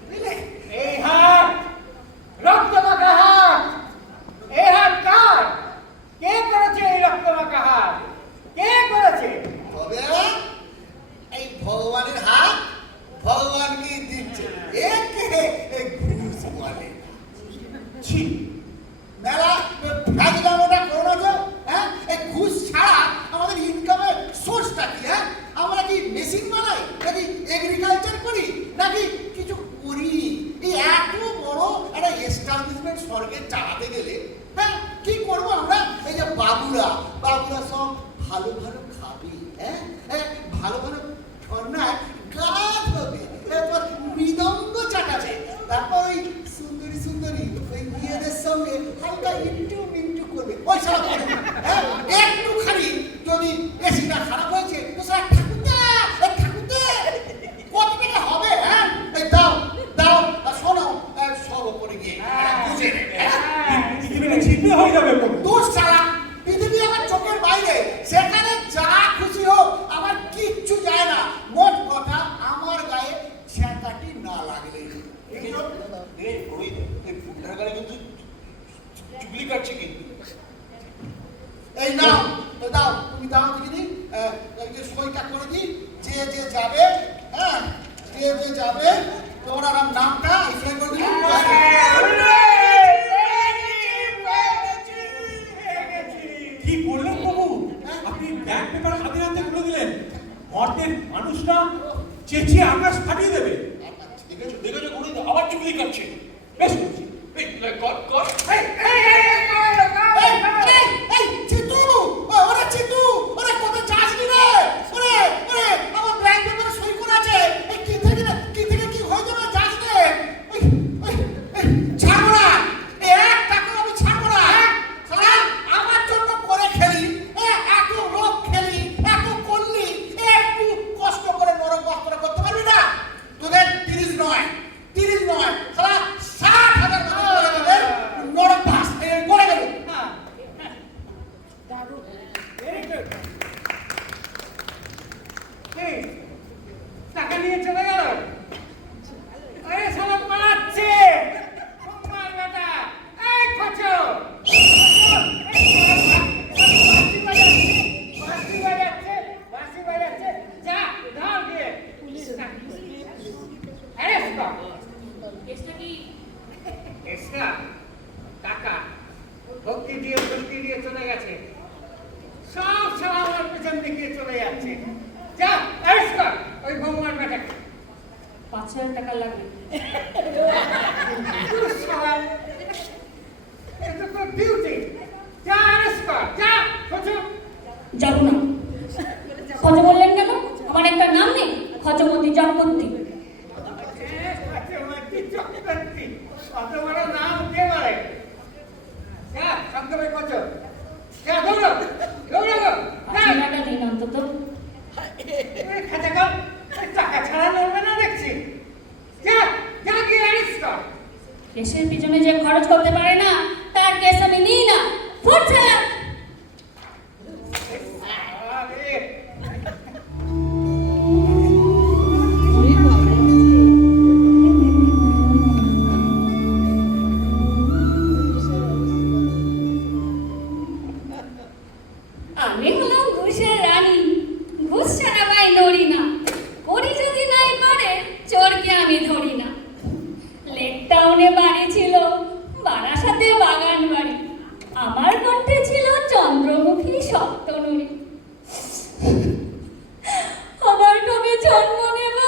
বুঝলে? এই হাত না লাগলে চুগলি কাটছে কিন্তু। এই নাও দাও, তুমি দাও দেখিনি, এই যে সইটা করে দিই, যে যে যাবে, হ্যাঁ যে যে যাবে তোমার নামটা এখানে করে দিই। কি বললেন বাবু? আপনি ব্যাংক পেপার হাতে হাতে করে দিলেন। মর্তের মানুষটা চেঁচিয়ে আকাশ ফাটিয়ে দেবে। দেখেছো দেখেছো করে আবার চুগলি কাটছে। বেশ করছি, কর। এই চিতু, ওরে চিতু, ওরে কোথায় যাস নি রে? ওরে ওরে আমার ব্যাংক পেপারে সই করা আছে, এই কি থেকে কি হয়ে যাবে যাস রে? ওই ছাড়বো না, এক টাকা আমি ছাড়বো না। সারা আমার জন্য করে খেলি, এত লোক খেলি, এত করলি, একটু কষ্ট করে নরক বস্ত্র করতে পারবি না? তোদের 30 নয় সারা 60,000 তোদের নরক বাস করে দেবো। Very good. টাকা নিয়ে চলে গেল। আরে সব পালাচ্ছে। সোমবার বেটা, এই খচো। বাঁশি বাজাচ্ছে। যা, ধর গিয়ে। অ্যারেস্ট কর। কেসটা টাকা ভক্তি দিয়ে চলে গেছে। সব সব আমার পেছন দিকে চলে যাচ্ছে। যা, অ্যারেস্ট কর ওই ভগবান বেটাকে। 5,000 টাকা লাগবে। এটা তো ডিউটি। যা, অ্যারেস্ট কর। যা, খচো। যাবো না। খচ বললেন কেন? আমার একটা নাম নেই, খচমতি জগবতী। অত বড় নাম কে বলে? যা, শব্দ বের করছো। যা, দৌড়ো। টাকাটা দিন অন্তত। খাতা কর। টাকা ছাড়া নড়বে না দেখছি। যা, গিয়ে অ্যারেস্ট কর। কেসের পিছনে যে খরচ করতে পারে না, তার কেস আমি নিই না। ফুটছে না। আরে, আমি হলাম ঘুষের রানী, ঘুষ ছাড়া ভাই নড়ি না। করি যদি নাই করে, চোরকে আমি ধরি না। লেক টাউনে বাড়ি ছিল, বারাসাতে বাগান বাড়ি। আমার কণ্ঠে ছিল চন্দ্রমুখী সপ্তনুরী। আমার কবে জন্ম নেব,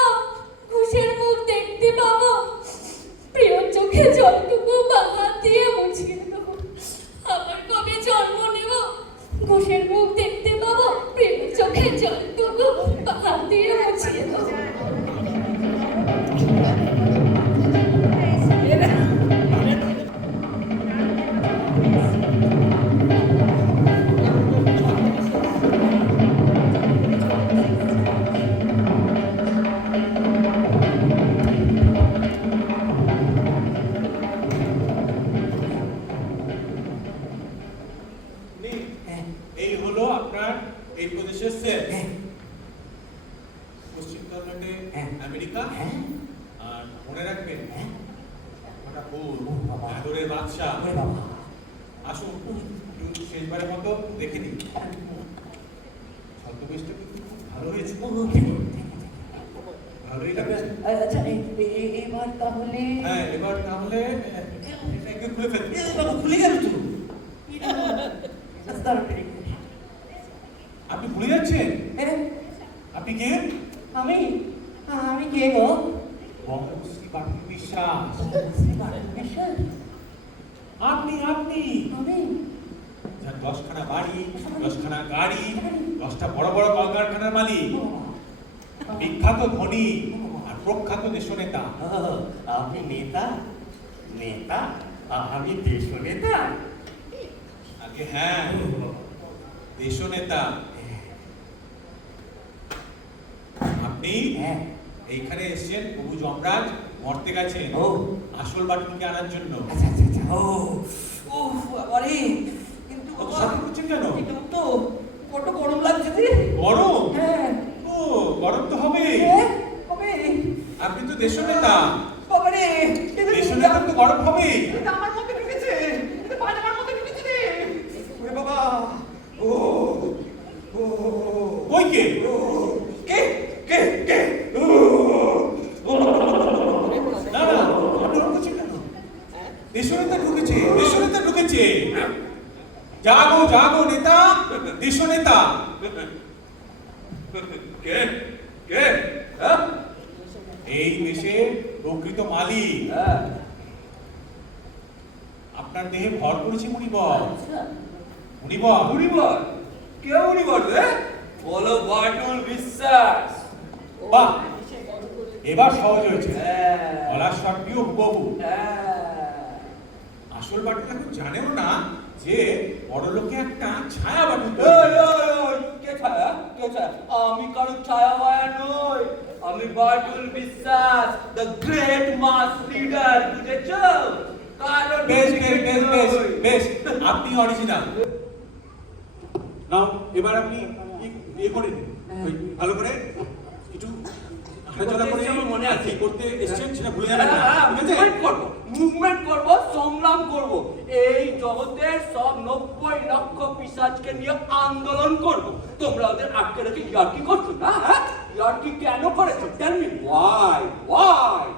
ঘুষের মুখ দেখতে পাবো, প্রিয় চোখে জলটুকু বাহাত দিয়ে মুছিয়ে দেবো। আমার কবে জন্ম নেব, ঘুষের মুখ দেখতে পাবো, প্রিয় চোখে জলটুকু বাহাত দিয়ে মুছিয়ে দেবো। এই হলো আপনার এই প্রদেশের সেল। পশ্চিম কর্ণাটে আমেরিকা। আর মনে রাখবেন ওটা ভুল, আদরের বাদশাহ। আসুন একটু শেষবারের মতো দেখে দিই। ছদ্মবেশটা কিন্তু খুব ভালো হয়েছে। ভালোই লাগছে। আচ্ছা এবার তাহলে হ্যাঁ, এবার তাহলে এটা একটু খুলে ফেলবো। বাবু খুলে গেল তো। আচ্ছা তাড়াতাড়ি। আপনি ভুলে যাচ্ছেন? আপনি কে? আমি কে গো? বঙ্গশ্রী বাপি বিশ্বাস। বিশ্বাস? আপনি যার 10খানা বাড়ি, 10খানা গাড়ি, 10টা বড় বড় কলকারখানার মালিক, বিখ্যাত ধনী আর প্রখ্যাত দেশনেতা। আপনি নেতা? আমি দেশ নেতা। আগে হ্যাঁ, দেশনেতা। আপনি এইখানে এসেছেন প্রভু যমরাজ মরতে গেছেন আসল বাটুলকে আনার জন্য। আচ্ছা ও বাবারে, কিন্তু কত সাথে করছেন কেন? কিন্তু তো বড্ড গরম লাগছে রে। গরম? হ্যাঁ। ও, গরম তো হবে। হবে। আপনি তো দেশ নেতা, বাবারে দেশ নেতা তো গরম হবে। এটা আমার মধ্যে ঢুকেছে, এটা পাজামার মধ্যে ঢুকেছে রে। ওরে বাবা, ও ও কই কে? কে কে কে না না, আপনি ওরকম করছেন কেন? দেশ নেতা ঢুকেছে, দেশ নেতা ঢুকেছে। জাগো জাগো নেতা, দেশ নেতা। কে কে হ্যাঁ এই দেশের প্রকৃত মালিক। হ্যাঁ আপনার দেহে ভর করেছে মুনিবর। মুনিবর, উনিবার কে উনিবার রে? বলো বাটুল বিশ্বাস। বাহ, এবার সহজ হয়েছে। হ্যাঁ গলার স্বরটিও হুবহু। হ্যাঁ আসল বাটুল এখন জানেও না যে বড় লোকে একটা ছায়া বাটুল। কে ছায়া কে ছায়া? আমি কারো ছায়া মায়া নই, আমি Batul Biswas, the great mass leader, বুঝেছো? কারণ বেশ বেশ বেশ বেশ বেশ, আপনি অরিজিনাল। নাও এবার আপনি ইয়ে করে দিন, ওই ভালো করে একটু হাঁটাচলা করে মনে আছে করতে এসেছেন সেটা ভুলে যাবেন না, ঠিক আছে? মুভমেন্ট করব, সংগ্রাম করব, এই জগতের সব 90 লক্ষ পিশাচকে নিয়ে আন্দোলন করব। তোমরা ওদের আটকে রেখে ইয়ার্কি করছো না? হ্যাঁ ইয়ার্কি কেন করেছো? Tell me why why?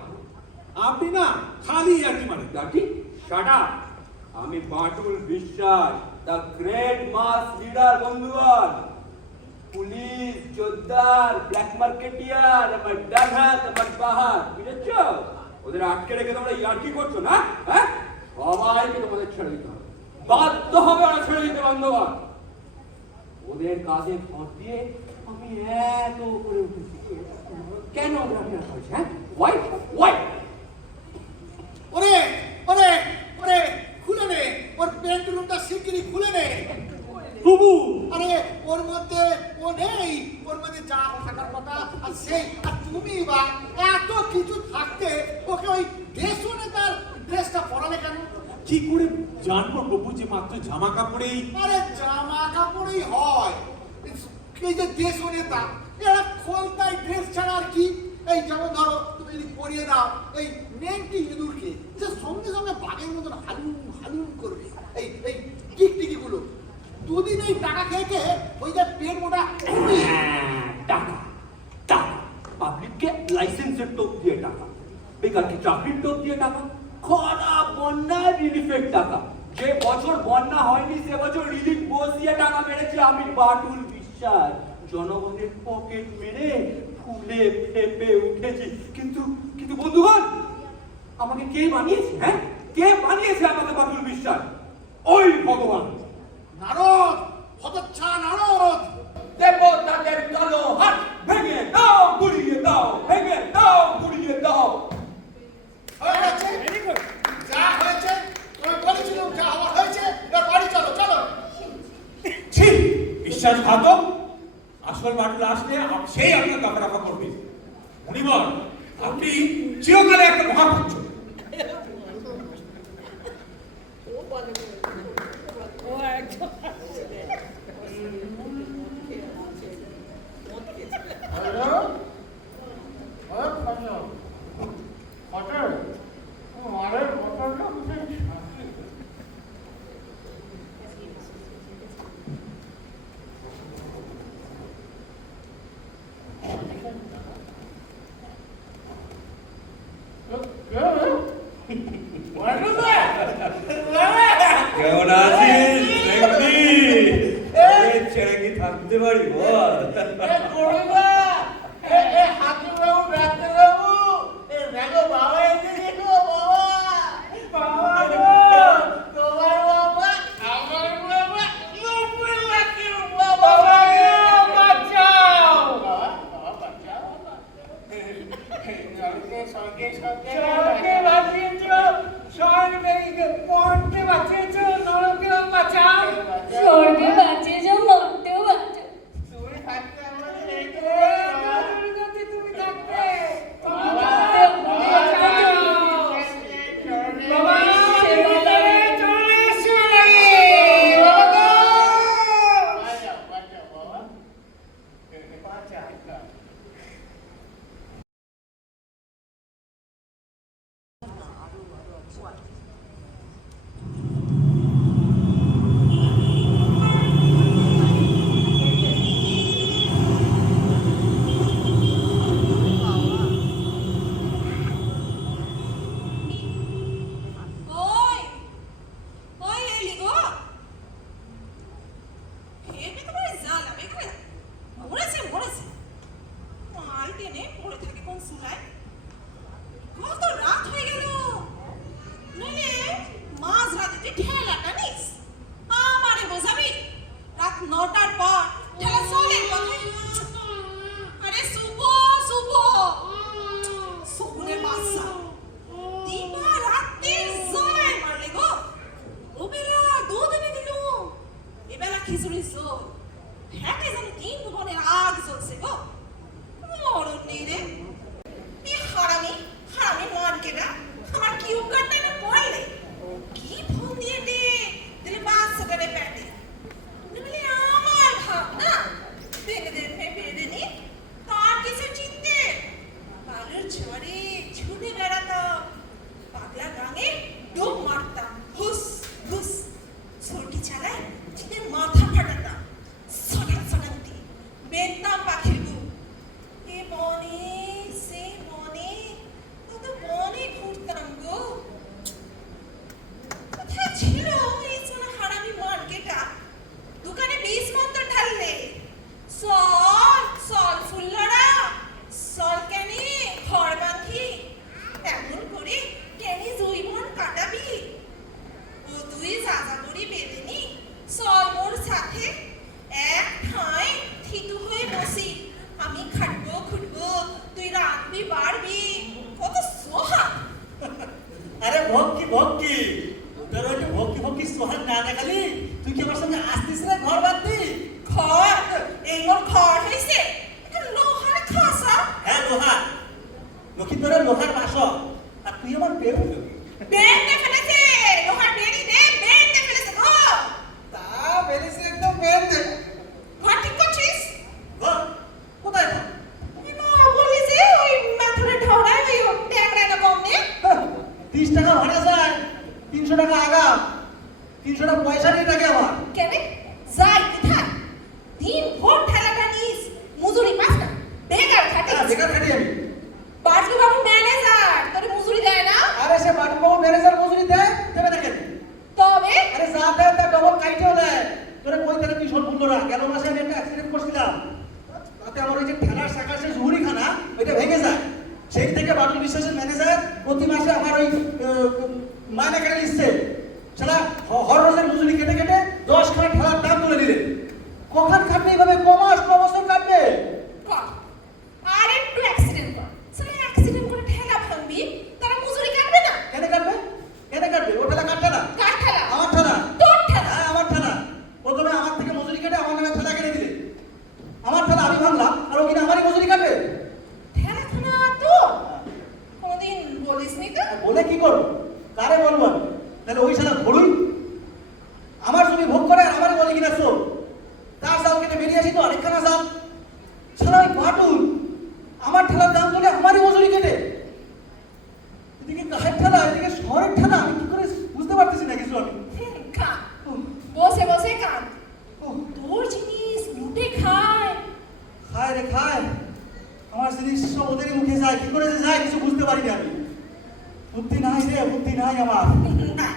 আপনি না খালি আর কি মানে। ইয়ার্কি? Shut up. আমি Batul Biswas, the great mass leader বন্ধুগণ। পুলিশ, জোরদার, ব্ল্যাক মার্কেটিয়ার, আমার ডান হাত, আমার বাঁ হাত, বুঝেছো? ওদের আটকে রেখে তোমরা ইয়ার্কি করছো না? হ্যাঁ সবাইকে তোমাদের ছেড়ে দিতে হবে, বাধ্য হবে ওরা ছেড়ে দিতে বন্ধুগণ। ওদের কাজে ভর দিয়ে আমি এত করে উঠেছি, কেন ওরা বিরাট হয়েছে? হ্যাঁ ওয়াই ওয়াই? ওরে ওরে ওরে খুলে নে, ওর বেডরুমটা শিগগিরই খুলে নে। প্রভু, আরে ওর মধ্যে ও নেই, ওর মধ্যে যা থাকার কথা আর সেই, আর তুমি বা এত কিছু থাকতে ওকে ওই দেশ নেতার ড্রেসটা পরালে কেন? কি করে জানবো প্রভু যে মাত্র জামা কাপড়েই? আরে জামা কাপড়ই হয়, এই যে দেশ নেতা এরা খোলতায় ড্রেস ছাড়া আর কি? এই যেমন ধরো তুমি যদি পরিয়ে দাও এই নেংটি ইঁদুরকে, যে সঙ্গে সঙ্গে বাঘের মতন হালুম হালুম করবে, এই এই টিকটিকি গুলো দুদিন এই টাকা খেয়ে খেয়ে ওই যে পেট মোটা টাকা টাকা, পাবলিককে লাইসেন্সের টোপ দিয়ে টাকা, বেকারকে চাকরির টোপ দিয়ে টাকা, খরা বন্যায় রিলিফের টাকা, যে বছর বন্যা হয়নি সে বছর রিলিফ বসিয়ে টাকা মেরেছে আমি বাটুল বিশ্বাস। জনগণের পকেট মেরে ফুলে ফেপে উঠেছি, কিন্তু কিন্তু বন্ধুগণ, আমাকে কে বানিয়েছে? হ্যাঁ কে বানিয়েছে আমাকে বাটুল বিশ্বাস? ওই ভগবান। নারদ, হতচ্ছা নারদ, দেবতাদের কালো হাত ভেঙে দাও, গুড়িয়ে দাও, ভেঙে দাও, গুড়িয়ে দাও। হয়ে গেছে, যা হয়েছে তুমি বলেছিলাম, যা হওয়ার হয়েছে, এবার বাড়ি চলো চলো। ছি, বিশ্বাসঘাতক। আসল বাটুল আসলে সেই আপনার দফা করবে। মুনিবর, আপনি চিরকালে একটা মহাপুচ্ছ। কেমন আছিস? ছেড়ে কি থাকতে পারি বল? খিচুড়ি ঝোল হ্যাঁ যেন 3 ভুবনের আগ জ্বলছে গো মরণ নেই রে হারামি হারামি মনকে না আমার কি উকারটা না পড়লে কি ফোন দিয়ে দে দিলে বাচ্চাটারে পেটে বলে আমার ভাব না বেঁধে বেঁধে নি তার কিছু চিনতে বালুর ঝড়ে ছুটে বেড়াতাম পাগলা গাঙে ডুব মারতাম হুস হুস সরকি চালায় চিনের মাথা ফাটাতাম সটান সটান দিয়ে বেঁধতাম পাখির বুক এ বনে সে বনে কত বনে ঘুরতাম গো কোথায় ছিল এই সোনা হারামি মার্কেটা দোকানে 20 মন্ত্র ঢাললে সল সল ফুল্লরা সল কেনে ঘর বাঁধি এমন করে কেনে জৈবন কাটাবি ও তুই সাজা করি বেঁধেনি সল মোর সাথে এক ঠাঁই থিতু হয়ে বসি আমি খাটবো খুটবো তুই রাখবি বাড়বি কত সোহা আরে ভক্তি ভক্তি তোর ওই ভক্তি ভক্তি সোহাগ না দেখালি তুই কি আমার সঙ্গে আসতিস না ঘর বাঁধতি ঘর এই মোর ঘর হইছে একটা লোহার খাসা হ্যাঁ লোহার লক্ষ্মীপুরের লোহার বাসক আর তুই আমার পেয়ে উঠলি বেঁধে ফেলেছে লোহার বেড়ি দে বেঁধে ফেলেছে গো তা বেরিয়েছে একদম বেঁধে ঘর ঠিক করছিস ঘর কোথায় ঘর না বলি যে ওই মাথুরে ঢওড়ায় ওই ট্যাংরা না কম নে 30 টাকা ভাড়া যায় 300 টাকা আগাম 300 টাকা পয়সা নিয়ে থাকে আমার কেনে যাই কোথায় দিন ভোর ঠেলাটা নিস মজুরি পাস না বেকার খাটিস বেকার খাটি আমি বাটলু বাবু ম্যানেজার তোর মজুরি দেয় না আরে সে বাটুবাবু ম্যানেজার মজুরি দেবে না কেন তবে আরে যা দেয় তা ডবল কাইটেও দেয় তোরে কই তাহলে তুই শোন বললো না গেল মাসে আমি একটা অ্যাক্সিডেন্ট করছিলাম তাতে আমার ওই যে ঠেলার চাকার যে ঝুড়িখানা ওইটা ভেঙে যায় সেই থেকে বাটুল বিশ্বাসের ম্যানেজার প্রতি মাসে আমার ওই মাইনে কেটে নিচ্ছে সেটা হররোজের মজুরি কেটে কেটে 10 খানা ঠেলার দাম তুলে দিলেন কখন কাটবে এইভাবে কমাস কবছর কাটবে কর আর একটু অ্যাক্সিডেন্ট কর সারা অ্যাক্সিডেন্ট করে ঠেলা ভাঙবি তারা মজুরি কাটবে না কেন কাটবে ও ঠেলা কাটবে না কার ঠেলা আমার ঠেলা তোর ঠেলা হ্যাঁ আমার ঠেলা প্রথমে আমার থেকে মজুরি কেটে আমার নামে ঠেলা কেটে দিলে আমার ঠেলা আমি ভাঙলাম আর ও কিনা আমারই মজুরি কাটবে ঠেলা খানা তোর কোনদিন বলিসনি তো বলে কি করবো কারে বলবো আমি? তাহলে ওই শালা ঘড়ুই আমার জমি ভোগ করে আর আমারই বলে কিনা চোর তার চাল কেটে বেরিয়ে আসি তো আরেকখানা চাল শালা ওই বাটুল আমার ঠেলার দাম তুলে আমারই মজুরি কেটে এদিকে কাহের ঠেলা এদিকে শহরের ঠেলা আমি কি করে বুঝতে পারতেছি না কিছু আমি খা বসে বসে কান ও তোর জিনিস লুটে খায় খায় রে খায় আমার জিনিস সব ওদেরই মুখে যায় কি করে যে যায় কিছু বুঝতে পারি না আমি বুদ্ধি নাই রে বুদ্ধি নাই আমার না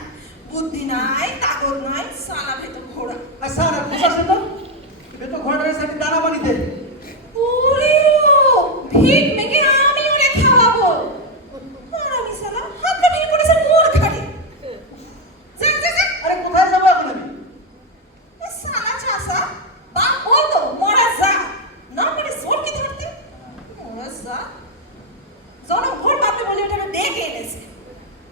বুদ্ধি নাই তাগর নাই সালা ভেতর ঘোড়া আর স্যার আর বুঝাস না তো ঘোড়াটার সাথে দানা পানিতে ওরে ভিক মেকে আমি ওরে খাওয়াবো আর আমি সালা হাতে ভেঙে পড়েছে মোর খাড়ি যা আরে কোথায় যাবো এখন আমি এ সালা চাষা বাপ বল তো মরা যা না মানে জোর কি ধরতে মরা যা জনম ভোর বাপে বলে ওটা ডেকে এনেছে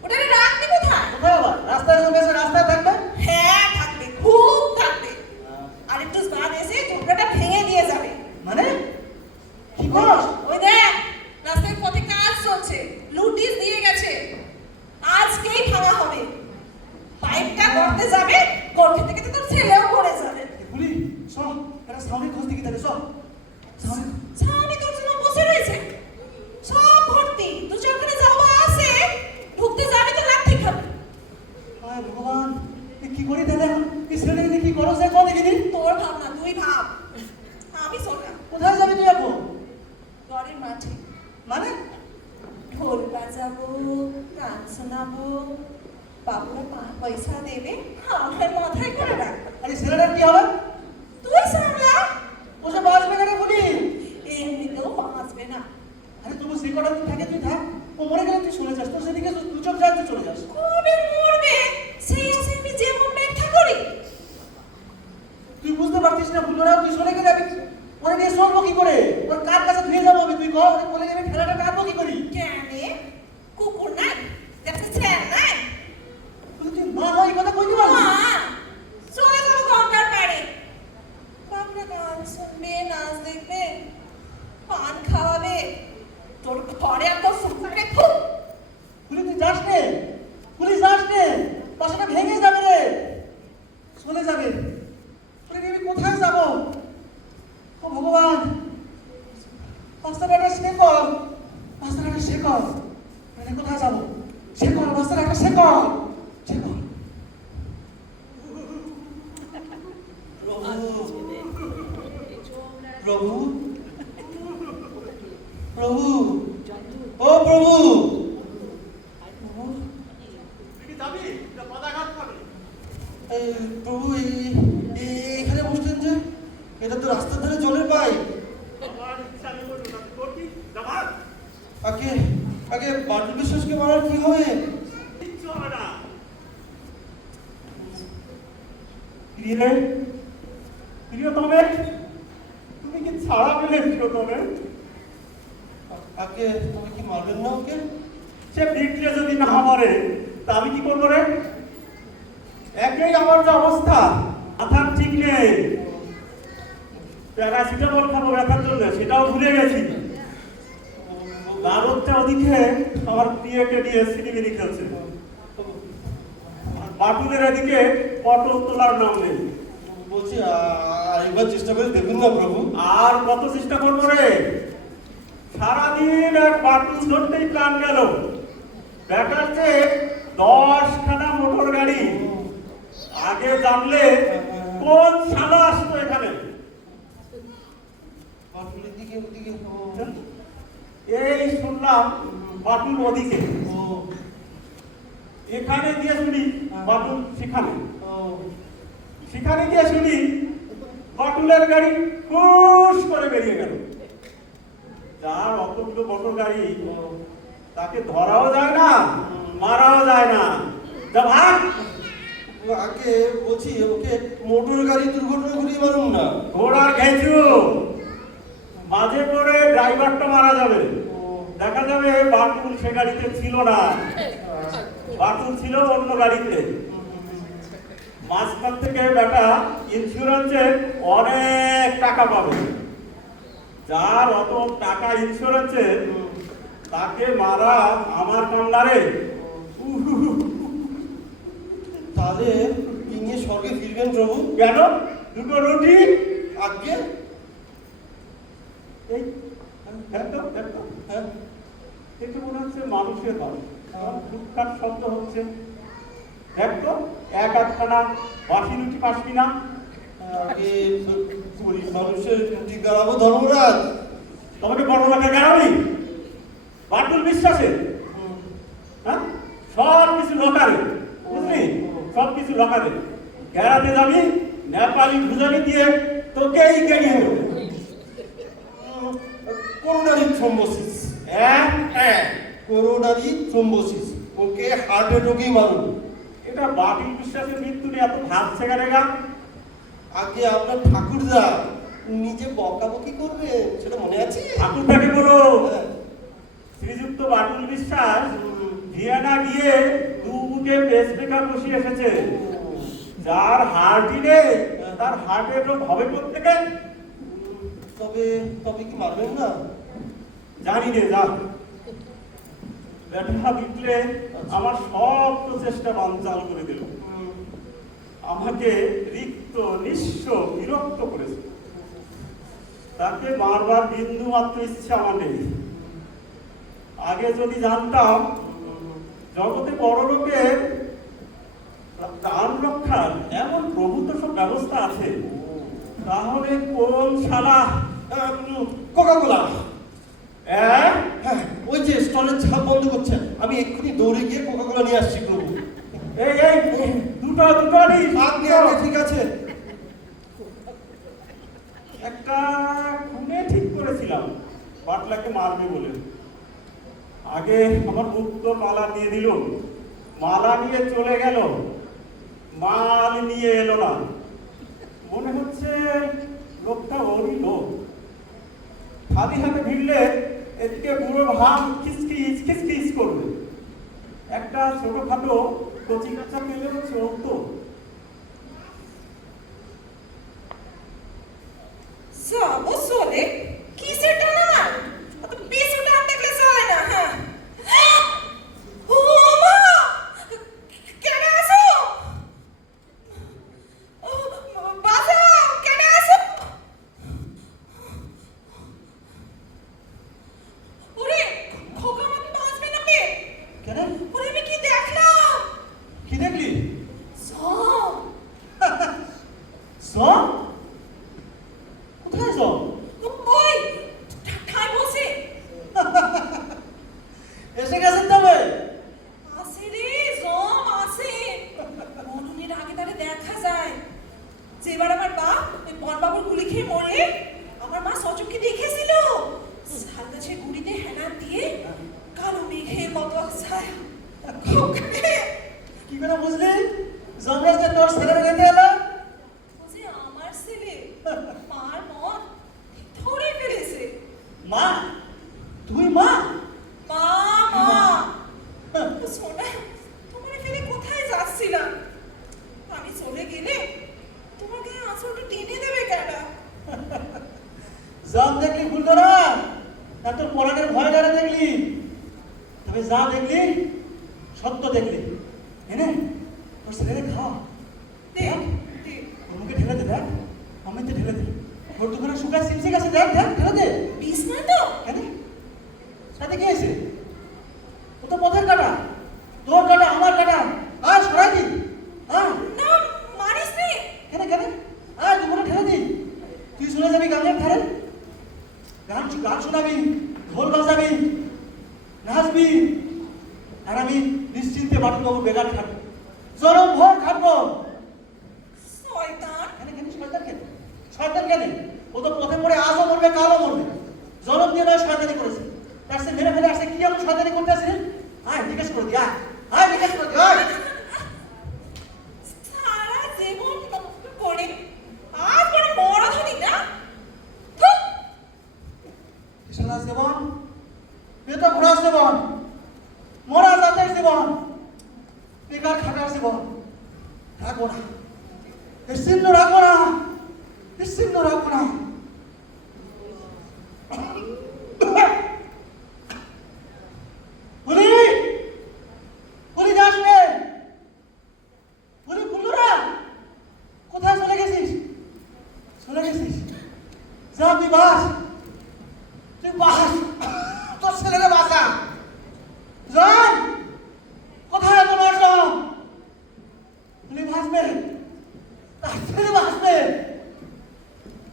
ওটা রাখবি কোথায় কোথায় আবার রাস্তায় জমে এসে রাস্তায় থাকবে হ্যাঁ থাকবে খুব থাকবে আর একটু স্নান এসে ঝোপড়াটা ভেঙে দিয়ে যাবে মানে কি করস ওই দেখ রাস্তায় পথে কাজ চলছে লুটিস দিয়ে গেছে আজকেই ভাঙা হবে পাইপটা গড়তে যাবে গড়তে থেকে তো তোর ছেলেও পড়ে যাবে গুলি সব একটা সাউন্ডের খোঁজ দিকে তাহলে সব সাউন্ড সামনে তোর জন্য বসে রয়েছে সব ভর্তি দু চারখানে যাওয়া আছে ঢুকতে যাবে তো লাঠি খাবে হায় ভগবান এ কি করি তাহলে এখন এই ছেলেটাকে কি করো সে কোন দেখিনি তোর ভাবনা তুই ভাব আমি সোনা কোথায় যাবি তুই এখন ঘরের মাঠে মানে ঢোল বাজাবো গান শোনাবো বাবুরা পয়সা দেবে আমার মাথায় করে রাখ আরে ছেলেটার কি হবে তুই সামলা ও সব বাঁচবে না রে বলি এমনিতেও বাঁচবে না আরে তবু সে কটা দিন থাকে তুই থাক ও মরে গেলে তুই চলে যাস তোর সেদিকে দু চোখ যায় তুই চলে যাস কবে মরবে সেই আছে আমি যেমন ব্যাখ্যা করি তুই বুঝতে পারছিস না বুঝলো না তুই চলে গেলে আমি ওরে নিয়ে চলবো কি করে ওর কার কাছে ধুয়ে যাবো আমি তুই কর বলে যাবে ঠেলাটা কাটবো কি করি কেনে কুকুর নাই দেখতে ছেন নাই তুই মা হয় এই কথা কইতে পারবি মা চলে যাবো গঙ্গার পাড়ে শেকল মাস্টার, একটা শেকল, শেকল। প্রভু, প্রভু, ও প্রভু, প্রভু এখানে বসলেন যে? এটা তো রাস্তার ধারে জলের পাইপ। আগে আগে বাটুল বিশ্বাসকে মারার কি হবে? প্রিয়তমে, তুমি কি ছাড়া পেলে প্রিয়তমে? আগে তুমি কি মারবেন না ওকে? সে বিক্রিয়া যদি না মরে তা আমি কি করবো রে? একই আমার যে অবস্থা, মাথার ঠিক নেই। প্যারাসিটামল খাবো ব্যথার জন্য, সেটাও ভুলে গেছি। গারদটা ওদিকে আমার প্রিয়কে নিয়ে সিনেমিনি খেলছে, আর বাটুলের এদিকে পটল তোলার নাম নেই। বলছি আরেকবার চেষ্টা করে দেখুন না প্রভু। আর কত চেষ্টা করবো রে? সারাদিন এক বাটুল ধরতেই প্রাণ গেল। দেখাচ্ছে 10খানা মোটর গাড়ি। আগে জানলে কোন শালা আসতো এখানে? বাটুলের দিকে ওদিকে। এই শুনলাম বাটুল ওদিকে, এখানে গিয়ে শুনি বাটুল সেখানে, সেখানে গিয়ে শুনি বাটুলের গাড়ি ফুস করে বেরিয়ে গেল। যার অতগুলো মোটর গাড়ি, তাকে ধরাও যায় না, মারাও যায় না। যা ভাগ। আগে বলছি ওকে মোটর গাড়ি দুর্ঘটনা ঘুরিয়ে মারুন না। ঘোড়ার ঘেঁচু মাঝে পড়ে ড্রাইভারটা মারা যাবে, দেখা যাবে বাটুল সে গাড়িতে ছিল না, বাটুল ছিল অন্য গাড়িতে। মাঝখান থেকে বেটা ইন্স্যুরেন্সের অনেক টাকা পাবে। যার অত টাকা ইন্স্যুরেন্সের, তাকে মারা আমার কান্ডারে। তাহলে কি নিয়ে স্বর্গে ফিরবেন প্রভু? কেন? দুটো রুটি। আগে এই হ্যাঁ, এটা মনে হচ্ছে মানুষের বাড়ি, ফুটকার শব্দ হচ্ছে। দেখ তো, এক আধখানা বাসি রুটি পাস কিনা? আগে গরিব মানুষের রুটি গাড়াবো ধর্মরাজ। তোমাকে বড় লোকের গাড়াবি? বাটুল বিশ্বাসের, হ্যাঁ, সব কিছু লোকারে, বুঝলি? সব কিছু লোকারে। গেড়াতে যাবি, নেপালি ভুজানি দিয়ে তোকেই গেড়িয়ে দেবে। Coronary thrombosis. হ্যাঁ, করোনারি থ্রম্বোসিস, ওকে হার্ট অ্যাটাকেই মারুন। এটা বাটুল বিশ্বাসের মৃত্যু নিয়ে এত ভাবছে কেন গা? আগে আপনার ঠাকুরদা নিজে বকাবকি করবে, সেটা মনে আছে? ঠাকুরটাকে বলো। হ্যাঁ। শ্রীযুক্ত বাটুল বিশ্বাস ভিয়েনা গিয়ে দু বুকে পেসমেকার বসিয়ে এসেছে। যার হার্টই নেই, তার হার্টের রোগ হবে কোত্থেকে? তবে তবে কি মারবেন না? জানি রে, যা ব্যথা দিলে আমার সব চেষ্টা বানচাল করে দিল। আমাকে রিক্ত, নিঃস্ব, বিরক্ত করেছে। তাকে মারবার বিন্দু মাত্র ইচ্ছা আমার নেই। আগে যদি জানতাম জগতে বড় লোকের প্রাণ রক্ষার এমন প্রভূত সব ব্যবস্থা আছে, তাহলে কোন শালা কোকাকোলা। হ্যাঁ, ওই যে স্টলের ঝাঁপ বন্ধ করছে, আমি এক্ষুনি দৌড়ে গিয়ে কোকাকোলা নিয়ে আসছি প্রভু। এই দুটো নিস। আগে আগে ঠিক আছে। একটা খুনে ঠিক করেছিলাম বাটলাকে মারবে বলে। আগে আমার মুক্ত মালা দিয়ে দিল, মালা নিয়ে চলে গেল, মাল নিয়ে এলো না। মনে হচ্ছে লোকটা ওরই লোক। খালি হাতে ভিড়লে এদিকে বুড়ো ভাব খিসখিস খিসখিস করবে। একটা ছোটখাটো কচি কাঁচা পেলেও চলতো। যাবো চলে কিসের টানা? অত পিছু টান দেখলে চলে না। হ্যাঁ, ও মা, কেডা আছো? ও বাঁচাও, কেডা আছো? ওরে খোকা, আমাকে বাঁচবে না পে? কেন? ওরে আমি কি কি দেখলি? সব সব? কোথায় সব? ওই ঠায় বসে এসে গেছেন তবে? আসে রে জম আসে মরুনের আগে তারে দেখা যায় যেবার আমার বাপ ওই বনবাবুর গুলি খেয়ে মরলে আমার মা সচক্ষে দেখেছিল শাল গাছের গুড়িতে হেনা দিয়ে কালো মেঘের মতো ছায়া কি করে বুঝলি? জঙ্গল যে তোর ছেলের গেতে এলো? যে আমার ছেলে মার মন ধরে ফেলেছে মা? তুই মা? মা মা সোনা তোমার ফেলে কোথায় যাচ্ছিলাম আমি চলে গেলে তোমাকে আঁচলটা টেনে দেবে কেন জাম দেখলি ফুলধরা? না তোর পরাণের ভয় ডারে দেখলি? তবে যা দেখলি সত্য দেখলি। এনে তোর ছেলেরে খাওয়া। দেখ দেখ আমাকে ঢেলে দে, দেখ আমি তো ঢেলে দে। তোর দোকানে শুকায় সিমসি গেছে, দেখ দেখ ঢেলে দে। বিষ না তো কেন? সাথে কি আছে? ও তো পথের কাটা, তোর কাটা আমার কাটা। আর সরাই দি। হ্যাঁ না মারিস রে কেন কেন? আর দুপুরে ঠেলে দি। তুই শুনে যাবি গানের ধারে, গান শোনাবি, ঢোল বাজাবি, নাচবি, আর আমি নিশ্চিন্তে বাটুবাবু বেগার খাটবো, জরম ভর খাটবো। শয়তান কেন কেন? শয়তান কেন? শয়তান কেন? ও তো পথে পড়ে আজও মরবে, কালও মরবে। জনম দিয়ে নয় শয়তানি করেছে। তার সে মেরে ফেলে আসছে, কি এমন শয়তানি করতে আসে? আয় জিজ্ঞেস করে দি, আয় জিজ্ঞেস করে দি, আয়। সারা জীবন নষ্ট করে আজ বড় মরাধনি না থুক কিশোরাজ জীবন, এ তো ঘোড়ার জীবন, মরা জাতের জীবন, বেকার খাটার জীবন। রাখবো না, নিশ্চিন্ন রাখবো না, নিশ্চিন্ন রাখবো না। বলি বলি যাস রে, বলি কুল্লুরা কোথায় চলে গেছিস? চলে গেছিস? যা তুই বাস, তুই বাস, তোর ছেলেরে বাসা। যাই কোথায় তোমার সব? তুমি ভাসবে, তার ছেলে ভাসবে।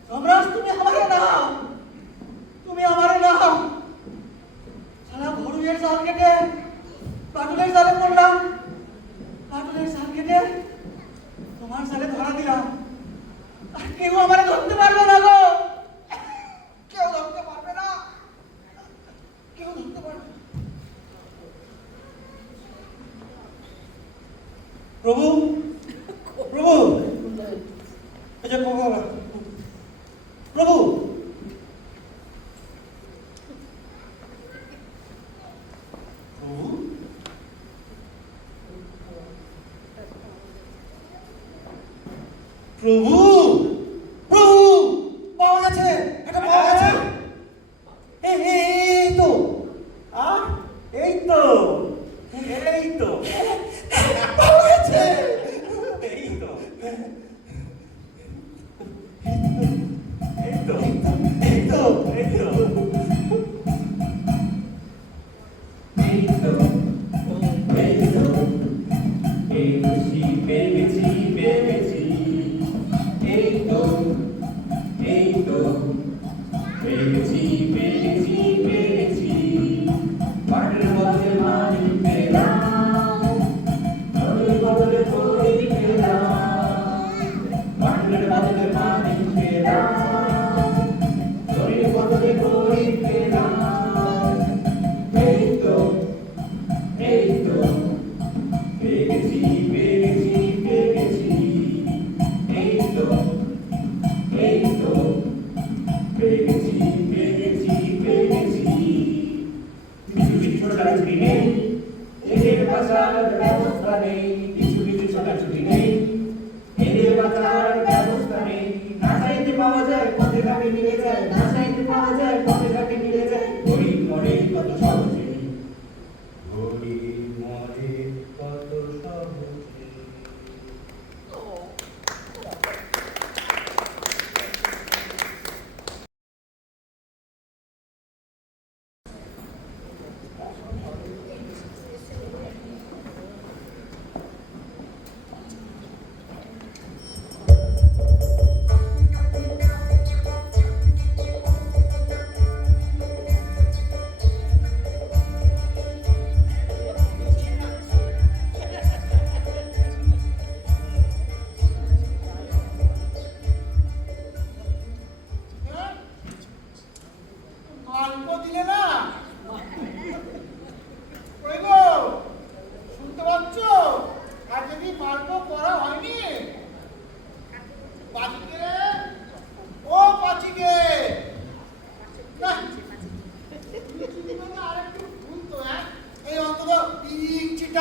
যমরাজ তুমি আমারে নাও, তুমি আমারে নাও। সারা ঘরুয়ের জাল কেটে পাটুলের জালে পড়লাম, পাটুলের জাল কেটে তোমার জালে ধরা দিলাম। আর কেউ আমারে ধরতে পারবে না গো, কেউ ধরতে পারবে না, কেউ ধরতে পারবে না। প্রভু প্রভু, এই যে প্রভু, প্রভু প্রভু, প্রভু, প্রভু, পাওয়া গেছে, এটা পাওয়া গেছে। এই তো, এই তো, এই তো পাওয়া গেছে, এই তো, এই তো, এই তো, এই তো,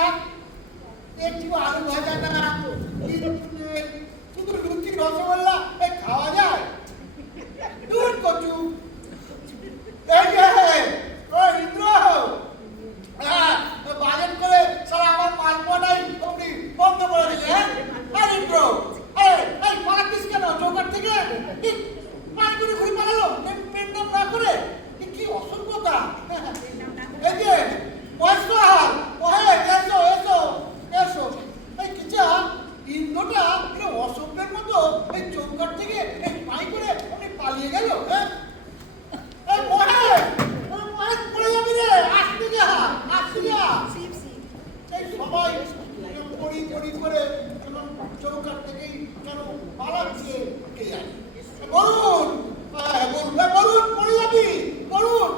শাক, একটু আলু ভাজা না, শুধু লুচি রসগোল্লা খাওয়া যায়? দূর কচু। এই যে ও ইন্দ্র, বাজেট করে সারা আমার মালপোয়াটাই আপনি বন্ধ করে দিলে। হ্যাঁ আর ইন্দ্র, এই পালাচ্ছিস কেন চৌকাট থেকে? পানি করে ঘুরে পালালো পেন্ডাম না করে, কি অসভ্যতা। এই যে মহেশ্বর, এসো এসো এসো। এই কিচা ইন্দ্রটা অসভ্যের মতো এই চৌকাট থেকে পানি করে আপনি পালিয়ে গেল। হ্যাঁ এই মহেশ পড়ে যাবি রে, আসতে যা আসতে যা। এই সবাই পড়ি পড়ি করে চৌকাট থেকেই কেন পালাচ্ছে কে জানে। বলুন বলুন পড়ে যাবি বলুন।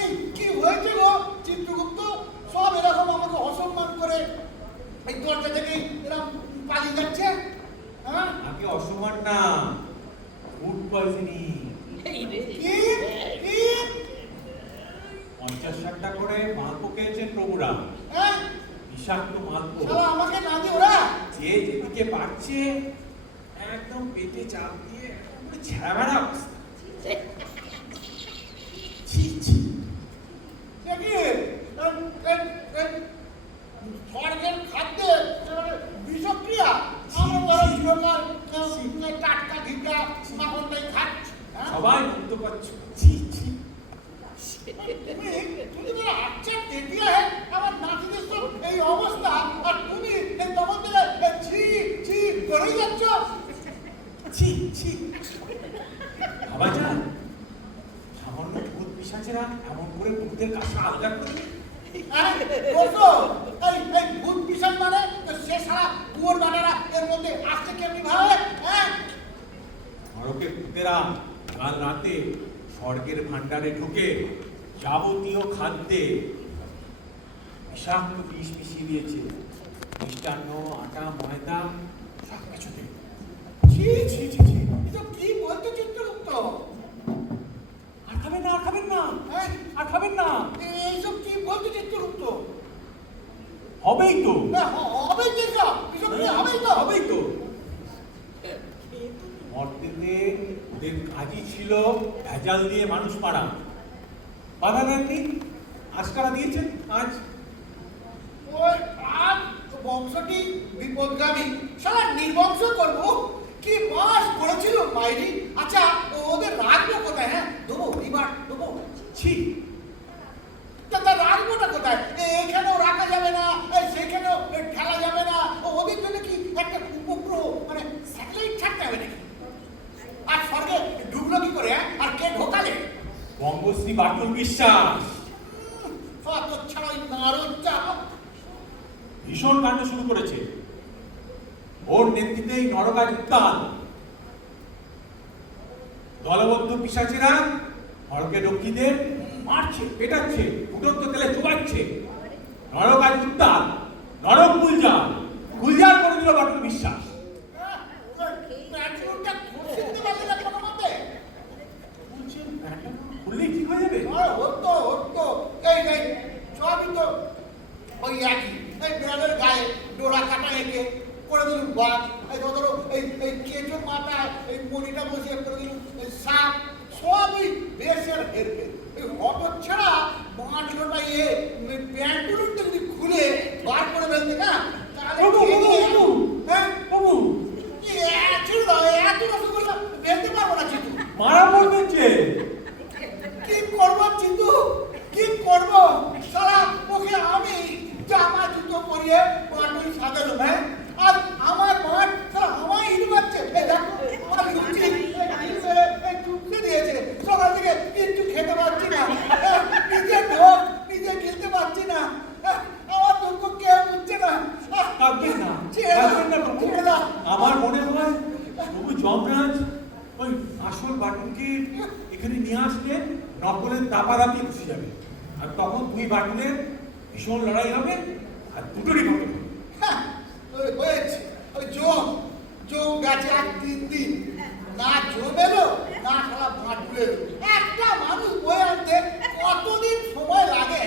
এই কি হয়েছে গো চিত্রগুপ্ত? সব এরকম আমাকে অসম্মান করে এই দরজা থেকেই এরকম পালিয়ে যাচ্ছে। হ্যাঁ আগে অসম্মান না, ফুড পয়জনিং। কি কি 50-60টা করে মালপো খেয়েছেন প্রভুরা, হ্যাঁ বিষাক্ত মালপো। শালা আমাকে না দিয়ে ওরা যে যেদিকে পারছে একদম পেটে চাপ দিয়ে পুরো ঝাড়া অবস্থা। ছি ছি। স্বর্গের খাদ্যে বিষক্রিয়া। আমার বড় চিরকাল টাটকা ঘিটা মাখনটাই খাচ্ছি। সবাই মুক্ত পাচ্ছ। ছি ছি। তুমি বলে আচ্ছা দেখিয়া আমার নাতিদের সব এই অবস্থা, আর তুমি এই তখন থেকে ছি ছি করেই যাচ্ছ। ছি ছি। ভাবা যায় সামান্য ভূত পিশাচেরা এমন করে ভূতের কাছে আলগা করে দেবে? এই ভূত পিশাচ মানে সে সারা কুয়োর বানারা এর মধ্যে আসছে কেমনি ভাবে? হ্যাঁ নরকের ভূতেরা কাল রাতে স্বর্গের ভান্ডারে ঢুকে যাবতীয় খাদ্যে বিষাক্ত বিষ মিশিয়ে দিয়েছে। মিষ্টান্ন, আটা, ময়দা সব কিছুতে। ছি ছি ছি ছি, এসব কি বলতে চিত্রগুপ্ত? আর খাবেন না, আর খাবেন না, হ্যাঁ আর খাবেন না। এইসব কি বলতে চিত্রগুপ্ত? হবেই তো, হবেই তো, এসব কি হবেই তো? হবেই তো। মর্তেতে ওদের কাজই ছিল ভেজাল দিয়ে মানুষ মারা। বাধা দেননি, আজকারা দিয়েছেন আজ। ওই আজ বংশটি বিপদগামী, সারা নির্বংশ করবো। কি বাস করেছিল মাইরি। আচ্ছা ওদের রাখবো কোথায়? হ্যাঁ দেবো এবার দেবো। ছি। তা রাখবোটা কোথায়? এখানেও রাখা যাবে না, সেখানেও ঠেলা যাবে না। ওদের জন্য কি একটা উপগ্রহ মানে স্যাটেলাইট ছাড়তে হবে নাকি? আর স্বর্গে ঢুকলো কি করে? আর কে ঢোকালে? বঙ্গশ্রী বাটুল বিশ্বাস ছাড়া ওই নারদটা ভীষণ কাণ্ড শুরু করেছে। ওর নেতৃত্বেই নরকাজ উত্তাল। দলবদ্ধ পিশাচেরা নরকে রক্ষীদের মারছে, পেটাচ্ছে, ফুটন্ত তেলে চুবাচ্ছে। নরকাজ উত্তাল, নরক গুলজার গুলজার করে দিল বাটুল বিশ্বাস। প্যাট্রোলটা খুঁজতে পারলে না কোনো মতে? বলছেন খুললেই ঠিক হয়ে যাবে? হতো এই সবই তো ওই একই। এই বিড়ালের গায়ে ডোরা কাটা এঁকে করে দিলুম বাঘ। এই ধরো এই কেঁচোর মাথায় এই মনিটা বসিয়ে করে দিলুম সাপ। সবই বেশের হেরফের। এই হঠাৎ ছাড়া বাঁধটা প্যান্টগুলো যদি খুলে বার করে ফেলতে না তাহলে হ্যাঁ এত রসগোল্লা ফেলতে পারবো না চিতু। মারা পড়বেন যে। কি করবো চিতু, কি করবো? সারা ওকে আমি জামা জুতো পরিয়ে বাটুল সাজালাম। হ্যাঁ আর আমার মাঠ সারা আমায় ইট মারছে। দেখো আমার লুচি চুপতে দিয়েছে। সকাল থেকে কিচ্ছু খেতে পারছি না, নিজে ঢোক নিজে খেলতে পারছি না। আমার দুঃখ কেউ বুঝছে না। কাঁদবেন না, ছেড়ে কাঁদবেন না প্রভু। ছেড়ে দাও। আমার মনে হয় প্রভু যমরাজ ওই আসল বাটুলকে এখানে নিয়ে আসলে নকলের দাপাদাপি বসে যাবে। আর তখন দুই বাটুলের ভীষণ লড়াই হবে আর দুটোরই ঘটে। হয়েছে ওই যোগ গেছে আর 3 দিন না জম এলো না সারা বাটুল এলো। একটা মানুষ বয়ে আনতে কতদিন সময় লাগে?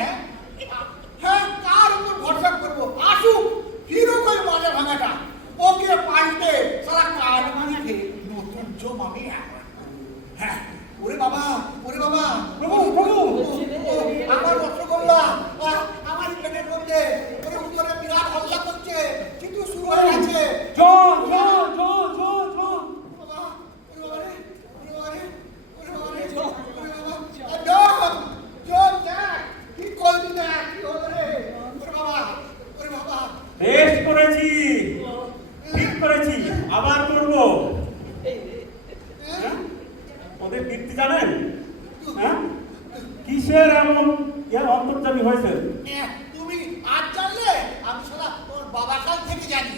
হ্যাঁ কার উপর ভরসা করবো? করেছি আবার করব। হ্যাঁ? ওদের কীর্তি জানেন? হ্যাঁ, কিসের এমন অন্তর্যামী হয়েছে? তুমি আজ জানলে? আমি সারা তোর বাবা কাল থেকে জানি।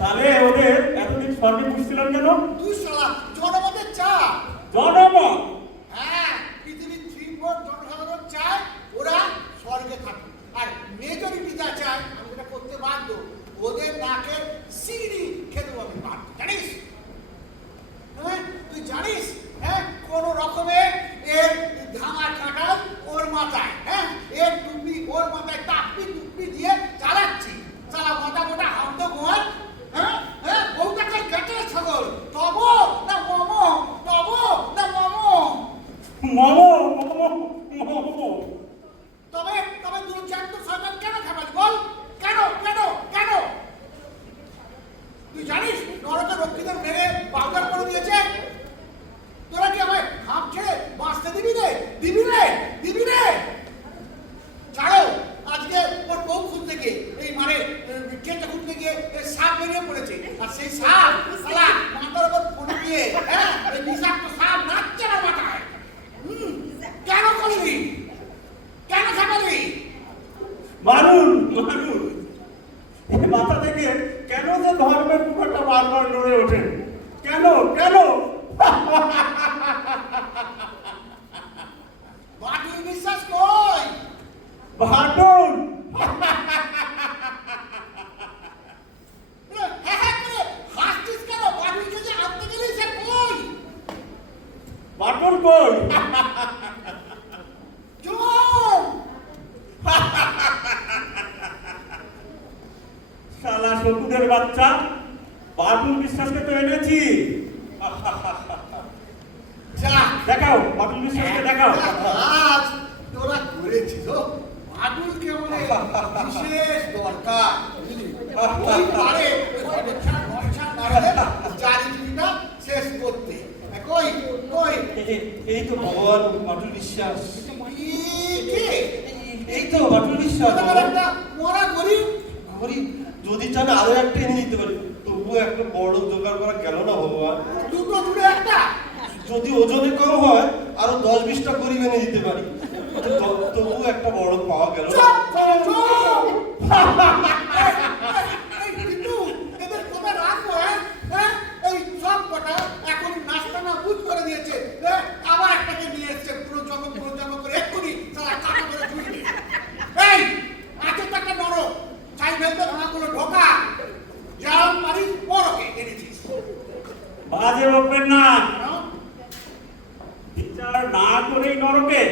তাহলে ওদের এতদিন স্বর্গে পুষছিলেন কেন? তুই সারা জনমতের চাপ। জনমত? হ্যাঁ, পৃথিবীর 3/4 জনসাধারণ চায় ওরা স্বর্গে থাকে, আর মেজরিটি যা চায় আমি যেটা করতে বাধ্য, ওদের নাকের সিঁড়ি খেতে আমি বাধ্য, জানিস? হ্যাঁ, তুই জানিস? হ্যাঁ, কোন রকমে এর ধামা কাটাল ওর মাথায়, হ্যাঁ, এর টুপি ওর মাথায় টাপি টুপি দিয়ে চালাচ্ছি, চালা মোটা মোটা হামতো গোয়াল। হ্যাঁ হ্যাঁ, বউটাকে কেটে ছাগল, তব না মম, তব না মম। তবে তবে তুই জানতো শয়তান কেন খাবালি বল? কেন কেন কেন? তুই জানিস নরকের রক্ষীদের মেরে বাউদার করে দিয়েছে? তোরা কি আমায় হাঁপ ছেড়ে বাঁচতে দিবি রে? দিবি রে? দিবি রে? ছাড়ো, আজকে ওর বউ খুঁজতে গিয়ে এই মানে কেটে খুঁজতে গিয়ে সাপ বেরিয়ে পড়েছে, আর সেই সাপ শালা মাথার উপর পড়ে দিয়ে, হ্যাঁ, এই বিষাক্ত সাপ নাচছে না মাথায়। কেন করলি? কেন খাবালি? মারুন মারুন, এই মাথা থেকে কেন যে ধর্মের পুকুরটা বারবার নড়ে ওঠে? কেন কেন? বাটুল বিশ্বাস কই? ভাটুন! হ্যাঁ হ্যাঁ করে হাসছিস কেন? বাটুলকে যে আনতে গেলি সে কই? ভাটুন কই? চুপ! শালা শকুনের বাচ্চা, বাটুল বিশ্বাসকে তো এনেছি। যা দেখাও, বাটুল বিশ্বাসকে দেখাও। আজ তোরা করেছিস বাটুলকে বলে বিশেষ দরকার, বুঝলি? ওই পারে চারিদিকটা শেষ করতে। কই কই এই তো ভগবান বাটুল বিশ্বাস, কে? এই তো বাটুল বিশ্বাস। একটা মরা গরিব। গরিব যদি চান আরো একটা এনে দিতে পারি, তবুও একটা বড় জোগাড় করা গেল না ভগবান। দুটো দূরে একটা। যদি ওজনে কম হয় আরো 10-20টা গরিব এনে দিতে পারি, তবুও একটা বড় পাওয়া গেল না। এই কিন্তু এদের কবে রাখবো? হ্যাঁ, এই সব কটা এখন নাস্তা না বুঝ করে দিয়েছে, আবার একটাকে নিয়ে এসছে পুরো জমা করে এক্ষুনি সারা কাটা করে ঝুড়ি। এই আছে তো একটা নরক, চাই ফেলতে ভাঙাগুলো ঢোকা, যাও পারি বড়কে এনেছিস। বাজে বলবেন না, বিচার না করেই নরকে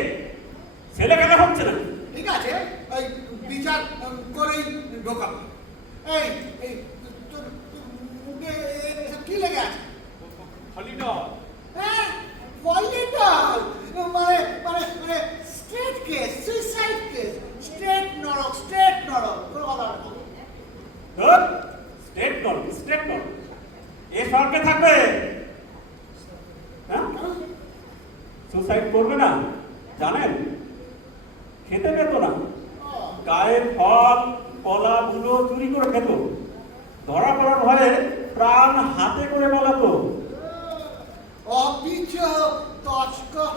ছেলে কেন হচ্ছে না? ঠিক আছে, এই বিচার করেই ঢোকাবো। এই এই তোর মুখে কি লেগে আছে? হ্যাঁ, পলিটল, মানে মানে মানে straight case, suicide case, straight নরক, কোনো কথা না। স্টেট নরক এ স্বর্গে থাকবে? হ্যাঁ, সুসাইড করবে না জানেন? খেতে পেত না, গায়ের ফল কলা গুলো চুরি করে খেত, ধরা পড়ার ভয়ে প্রাণ হাতে করে পালাতো। অভিযোগ তস্কর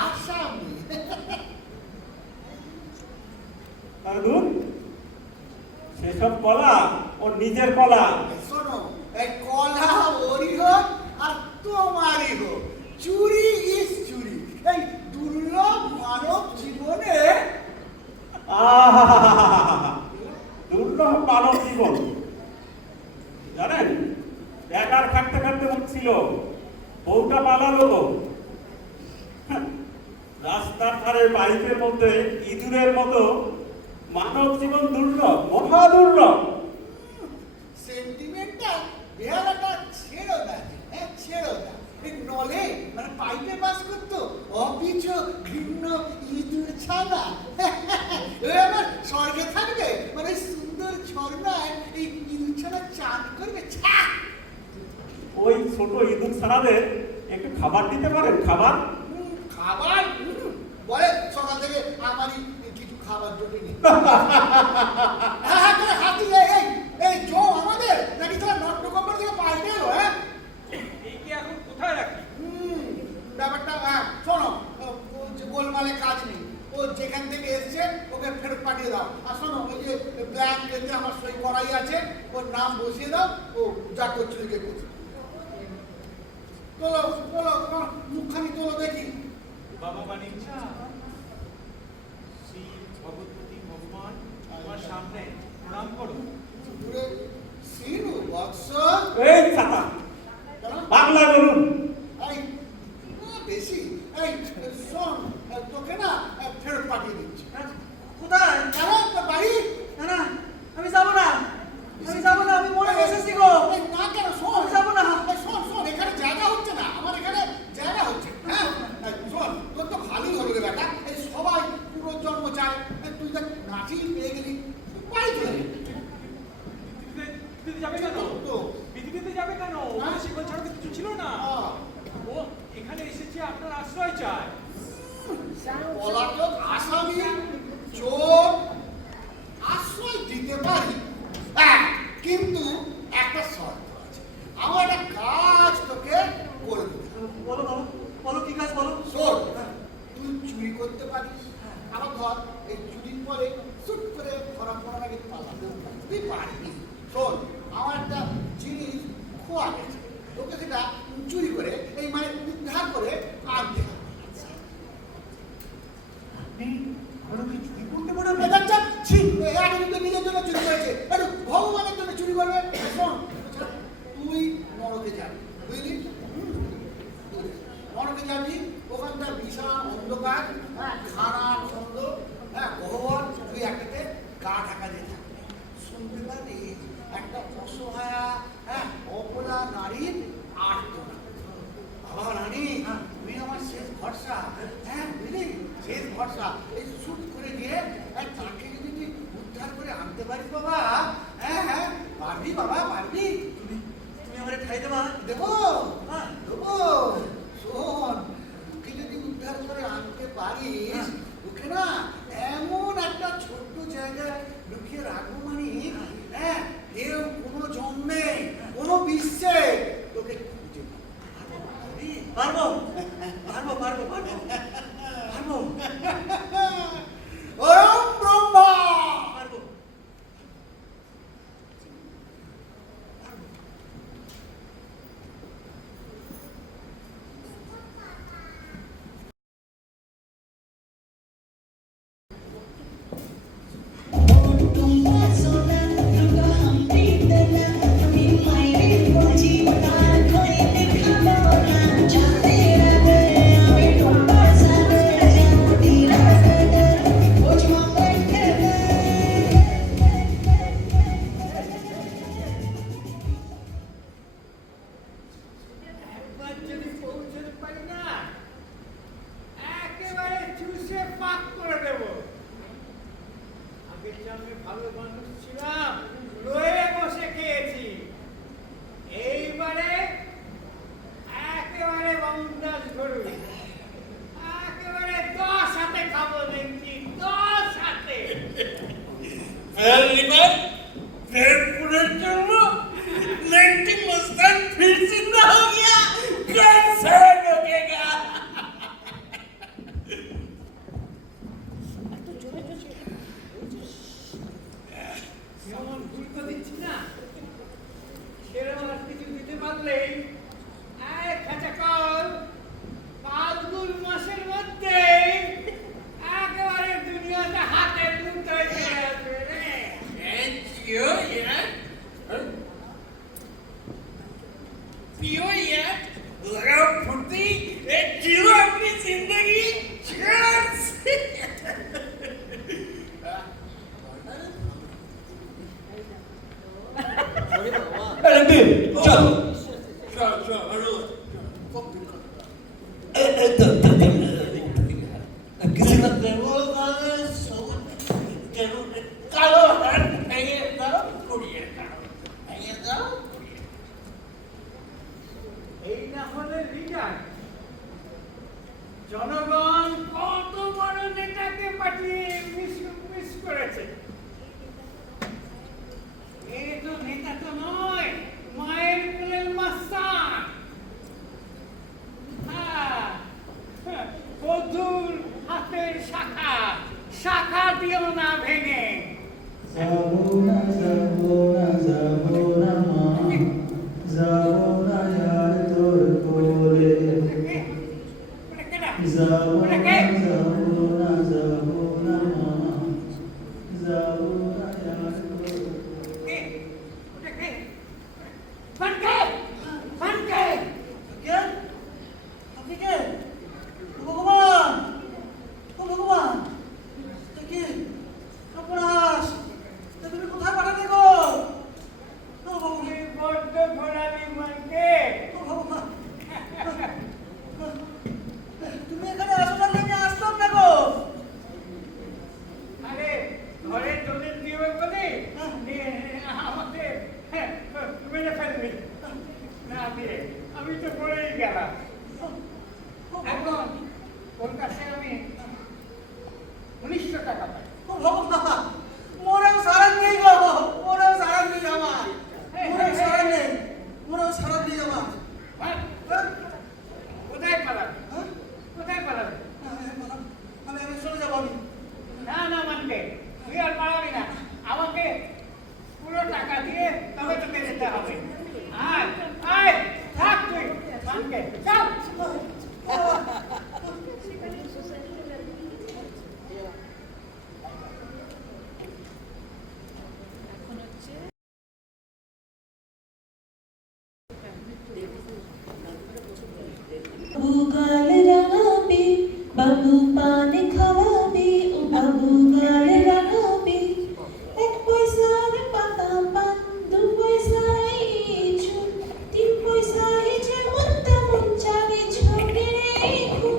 আসামি। সেসব কলা ওর নিজের কলা। শোনো, এই কলা ওরই হোক আর তোমারই হোক, চুরি ইস চুরি। এই দুর্লভ মানব জীবনে দুর্লভ মানব জীবন জানেন, একার খাটতে খাটতে উঠছিল, বউটা পালালো তো। রাস্তার ধারে বাইকের মধ্যে ইঁদুরের মতো মানব জীবন দুর্লভ, মহা দুর্লভ। সেন্টিমেন্টটা বেহালাটা ছেড়ো না, হ্যাঁ ছেড়ো না। এই নলে মানে পাইপে বাস করতো অপিচ ঘৃণ্য ইঁদুর ছানা, এবার স্বর্গে থাকবে মানে সুন্দর ঝর্ণায় এই ইঁদুর ছানা চান করবে। ওই ছোট ইঁদুর ছানাদের একটু খাবার দিতে পারেন? খাবার খাবার বলে সকাল থেকে আমারই কিছু খাবার জোটেনি। হ্যাঁ, হাতি এই জো এতে আমার সই করাই আছে, ওর নাম বসিয়ে দাও, ও যা করছে ওকে করছে। তোলো তোলো, তোমার মুখখানি তোলো দেখি। বাবা বাণিজ্যা শ্রী ভগবতী ভগবান আমার সামনে প্রণাম করো। দূরে সিনু বৎস। এই চাচা, কেন? বাংলা বলুন। এই বেশি এই শোন, তোকে না ফেরত পাঠিয়ে দিচ্ছি। কোথায়? কেন তোর বাড়ি? না না, আমি যাবো না, আমি যাবো না, আমি মরে বসেছি গো। এই না কেন, শোন। আমি যাবো না। এই শোন শোন, এখানে জায়গা হচ্ছে না, আমার এখানে জায়গা হচ্ছে। হ্যাঁ এই শোন, তোর তো ভালোই হলো রে বেটা, এই সবাই পুনর্জন্ম চায়, এই তুই দেখ নাচি পেয়ে গেলি, তুই বাড়ি চলে যাবি। পৃথিবীতে যাবে কেন? তো পৃথিবীতে যাবে কেন? হ্যাঁ? সেখানে ছাড়া তো কিছু ছিল না। ও এখানে এসেছে আপনার আশ্রয় চায়। পলাতক আসামি চোর আশ্রয় দিতে পারি, হ্যাঁ, কিন্তু একটা শর্ত আছে, আমার একটা কাজ তোকে করে দিতে হবে। বলো বলো বলো, কি কাজ বলো? শোন, তুই চুরি করতে পারিস, আমার ধর এই চুরির পরে চুট করে ধরা পড়ার আগে পালাতে তুই পারবি। শোন, আমার একটা জিনিস খোয়া গেছে, তোকে সেটা চুরি করে এই মানে উদ্ধার করে আনতে হবে। চুরি করতে পারবে? নিজের জন্য চুরি করেছে, ভগবানের জন্য চুরি করবে। শোন, তুই নরকে যাবি, বুঝলি? নরকে যাবি, ওখানটা বিশাল অন্ধকার, হ্যাঁ, খানা ছন্দ, হ্যাঁ, গহ্বর, তুই একটাতে গা ঢাকা দিয়ে থাকবি। শুনতে পাবি একটা অসহায়া, হ্যাঁ, অপরা নারীর আর্তনাদ। বাবা রানী, তুমি আমার শেষ ভরসা, হ্যাঁ, বুঝলি, শেষ ভরসা। এই শুট করে গিয়ে তাকে যদি তুই উদ্ধার করে আনতে পারিস বাবা, হ্যাঁ হ্যাঁ, পারবি বাবা, পারবি। তুমি আমারে ঠাই দেবা? দেবো, হ্যাঁ দেবো। শোন, ওকে যদি উদ্ধার করে আনতে পারিস, ওকে না এমন একটা ছোট্ট জায়গায় লুকিয়ে রাখবো, মানে হ্যাঁ, কেউ কোনো জন্মে কোনো বিশ্বে তোকে খুঁজে পাবে। পারবো পারবো পারবো পারবো পারবো ওম ব্রহ্মা। পারবো। একবার যদি পৌঁছতে পারি না, একেবারে চুষে পাক করে দেব। আগের জন্মে ভালো মানুষ ছিলাম, রয়ে বসে খেয়েছি, এইবারে একেবারে বন্দাস ধরুন, একেবারে 10 হাতে খাবো দেখছি, 10 হাতে। पेड़पुर जन्म लेंटिंग मुस्तान फिर जिंदा हो गया, कैसे लगेगा? যেমন ভুল তো দিচ্ছি না, সেরকম আর কিছু দিতে পারলেই এক খাঁচা কল ফাল্গুন মাসের মধ্যে একেবারে দুনিয়াতে হাতের মুঠোয় চলে আসবে রে। क्यों यार? पियो यार, लगाओ फुर्ती, जियो अपनी जिंदगी, cheers! চল। किसी का देवो काले सोन कालो हर नहीं दाओ कुड़िए कालो नहीं दाओ এই না হলে লিডার, জনগণ কত বড় নেতাকে পাঠিয়ে মিস করেছে। এ তো নেতা তো নয়, মায়ের কোলে আমি তো পড়েই গেলাম। এখন ওর কাছে আমি 1900 টাকা পাই। ও বাবা, মোরেও সারা নেই গো, মোরেও সারা নেই আমার, মোরেও সারা নেই, মোরেও সারা নেই আমার। হ্যাঁ? কোথায় পালাবে? কোথায় পালাবে? আমি চলে যাবো আমি। না না মানবে, তুই আর পালাবি না। আমাকে পুরো টাকা দিয়ে তবে তোকে যেতে হবে। আয় আয়, থাক তুই মানবে, চল। বাবু গাল রাঙাবে, বাবু পান খাওয়াবে, ও বাবু গাল রাঙাবে। 1 পয়সার পাতা পান, 2 পয়সায় চুন, 3 পয়সায় যেমন তেমন চালে ঝোঁকে রেখো।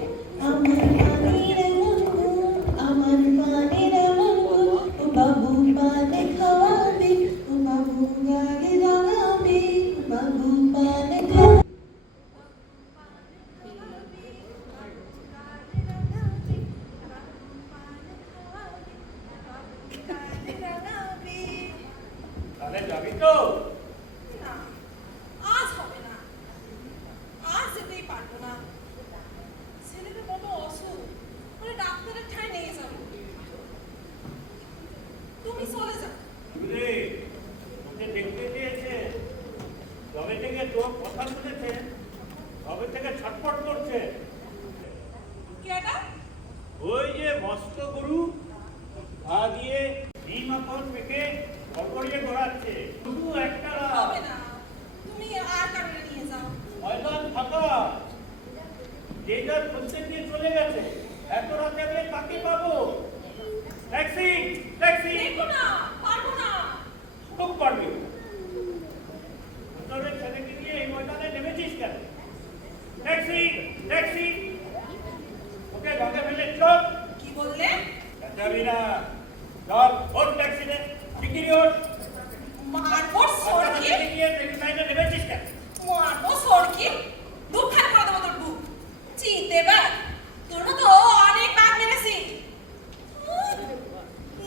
আমার পানের এমন গুণ, আমার পানের এমন গুণ, ও বাবু পান খাওয়াবে, ও বাবু গাল রাঙাবে, ও বাবু পান খাওয়াবে। তাহলে যাবি তো? না, আজ হবে না, আজ যেতেই পারবো না। ছেলেটা বড় অসুখ, ওরে ডাক্তারের ঠাঁই নিয়ে যাবো। তুমি চলে যাও। রে, ওকে দেখতে চেয়েছে, তবে থেকে তোর কথা শুনেছে, তবে থেকে ছটফট করছে। কেডা? ওই যে মস্ত গরু ঘা দিয়ে ঘি মাখন মেখে গড়গড়িয়ে গড়াচ্ছে, শুধু একটা হবে না, তুমি আর কারণে নিয়ে যাও। ময়দান ফাঁকা, যে যার প্রত্যেক দিয়ে চলে গেছে। এত রাতে আমি কাকে পাবো? Taxi, taxi. দেখো না, পারবো না। খুব পারবি। তোদের ছেলেকে নিয়ে এই ময়দানে নেমেছিস কেন? Taxi, taxi. ওকে ভাগে ফেলে চল। কি বললে? যাবি না, চল ওর ট্যাক্সিতে শিগগিরি ওঠ। মারবো সরকি, ছেলেকে নিয়ে দেবী সাইডে নেমেছিস কেন? মারবো সরকি, দুখান করে দেবো তোর বুক। চিনতে পার, তোর তো অনেক বাঘ মেরেছি।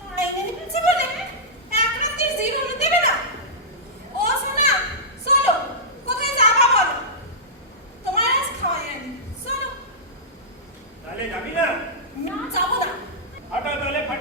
লাইনে নিচ্ছে বলে এক রাত্রির জীবন দেবে না। ও শোনা, চলো, কোথায় যাবা বলো, তোমার আজ খাওয়াই আনি। চলো। তাহলে যাবি না? না, যাবো না। হাঁটা তাহলে ফাট।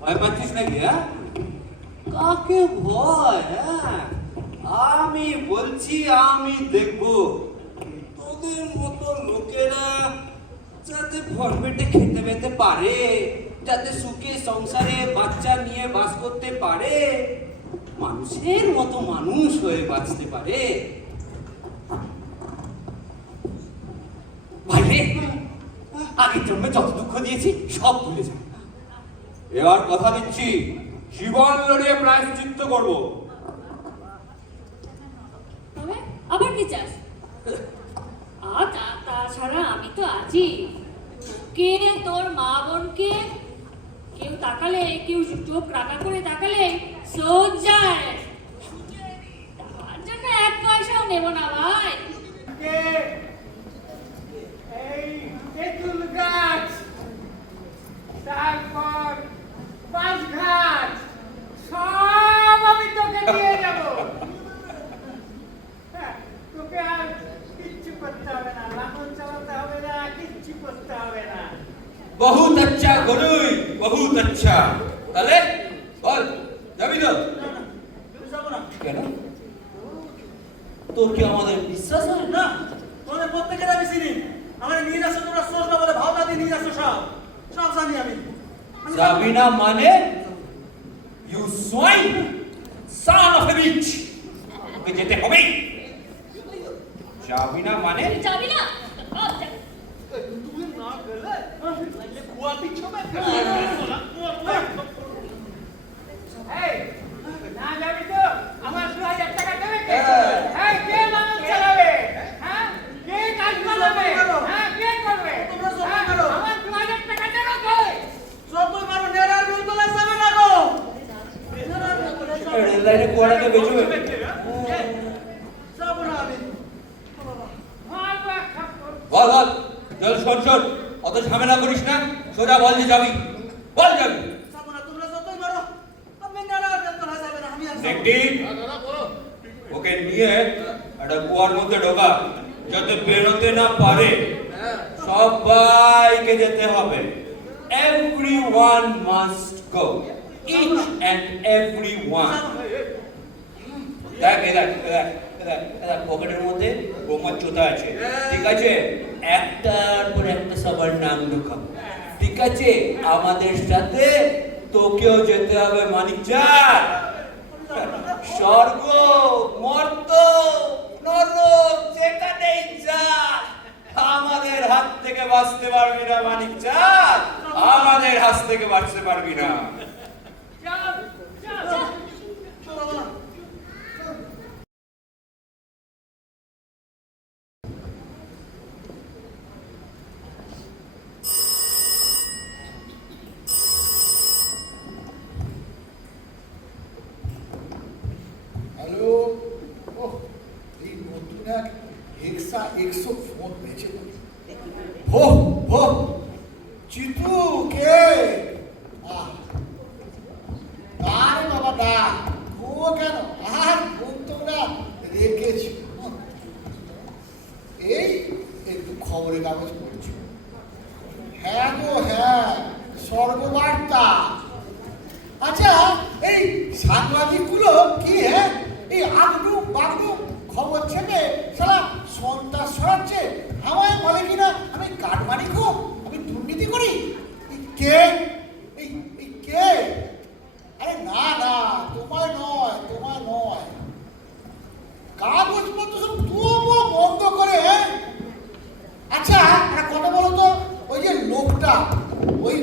ভয় পাচ্ছিস নাকি? হ্যাঁ, কাকে ভয়? হ্যাঁ, আমি বলছি, আমি দেখবো তোদের মতো লোকেরা যাতে ভরপেটে খেতে পেতে পারে, যাতে সুখে সংসারে বাচ্চা নিয়ে বাস করতে পারে, মানুষের মতো মানুষ হয়ে বাঁচতে পারে। ভাইরে, আগের জন্মে যত দুঃখ দিয়েছি সব ভুলে যা। এবার কথা দিচ্ছি, জীবন লড়িয়ে প্রায়শ্চিত্ত করবো। তবে আবার কি চাস? তাছাড়া আমি তো আছি। কে তোর মা বোনকে কেউ তাকালে, কেউ চোখ রাঙা করে তাকালে সোজ যায়। তার জন্য 1 পয়সাও নেব না ভাই। কে? এই তেঁতুল গাছ, তারপর বাঁশঘাট, সব আমি তোকে দিয়ে যাব। হ্যাঁ, তোকে আর কিচ্ছু করতে হবে না, লাঙল চালাতে হবে না, কিচ্ছু করতে হবে না। বহুত আচ্ছা গরুই, বহুত আচ্ছা। তাহলে বল, যাবি তো? যাবো না। কেন? তোর কি আমাদের বিশ্বাস হয় না? তোমাদের প্রত্যেকের আমি চিনি। আমার নিয়ে যাচ্ছ তোমরা সোজা বলে ভাবনা দিয়ে নিয়ে যাচ্ছ, সব সব জানি আমি। যাবি না মানে? You swine, son of a bitch! ওকে যেতে হবে। যাবি না মানে? যাবি না? তুমি না গেলে কুয়া পিছবে এই, না যাবি তো আমার 2000 টাকা দেবে কে? এই, কে মানুষ চালাবে? হ্যাঁ? কে কাজ করবে? হ্যাঁ, কে করবে? তোমরা সব হ্যাঁ, করো। আমার 2000 টাকা দেবে কে? যত মারো নেড়ার বেলতলা যাবে না গো রেল লাইনে কুয়াটাকে বেচবে। যাবো না আমি মারবো এক থাপ্পড়। বল বল, চল শোন শোন, অত ঝামেলা করিস না, সোজা বল যে যাবি, বল যাবি। যাবো না, তোমরা যতই মারো আমি নেড়ার বেলতলা যাবে না, আমি আর যাবো না। দেখবি ওকে নিয়ে একটা কুয়ার মধ্যে ঢোকা, যাতে বেরোতে না পারে। সবাইকে যেতে হবে। Everyone must go. Each and everyone. দেখ পকেটের মধ্যে বোমার চোতা আছে, ঠিক আছে? একটার পর একটা সবার নাম ঢোকাবো, ঠিক আছে? আমাদের সাথে তোকেও যেতে হবে মানিকচাঁদ। স্বর্গ, মর্ত, নরক, যেখানেই যা, আমাদের হাত থেকে বাঁচতে পারবি না মানিকচাঁদ, আমাদের হাত থেকে বাঁচতে পারবি না। চল, চল। হ্যালো, ওহ, এই নতুন এক হেক্সা 100 ফোন পেয়েছে বলি। হো হো, চিতু কে? আরে বাবা দা, ঘুমো কেন? আর ঘুম তোমরা রেখেছি। এই একটু খবরের কাগজ পড়ছি। হ্যাঁ গো হ্যাঁ, স্বর্গবার্তা। আচ্ছা, এই সাংবাদিকগুলো কি হ্যাঁ এই আগডু বাগডু খবর ছেপে সারা সন্ত্রাস ছড়াচ্ছে, আমায় বলে কিনা আমি কাটমানি খুব, আমি দুর্নীতি করি। এই কে? এই কে? আরে না না, তোমার নয়, তোমার নয়। কাগজপত্র সব তুমো বন্ধ করে, হ্যাঁ? আচ্ছা একটা কথা বলো তো, ওই যে লোকটা, ওই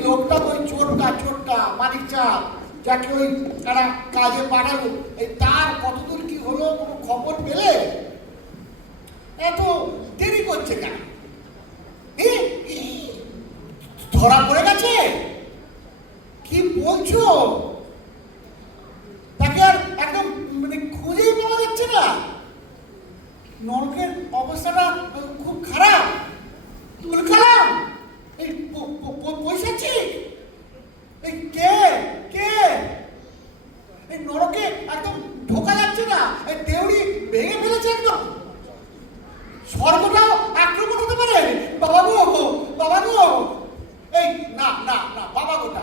চোরটা মানিকচাঁদ, যাকে ওই তারা কাজে পাঠালো, এই তার কতদূর কি হলো কোনো খবর পেলে? এত দেরি করছে কেন? ধরা পড়ে গেছে? কি বলছো? তাকে আর একদম মানে খুঁজেই পাওয়া যাচ্ছে না? নরকের অবস্থাটা খুব খারাপ, তুল খারাপ। এই পৈশাচিক, এই কে কে? এই নরকে একদম ঢোকা যাচ্ছে না, এই দেউড়ি ভেঙে ফেলেছে একদম। স্বর্গটাও আক্রমণ হতে পারে। বাবা গো, বাবা গো। এই না না না, বাবা গোটা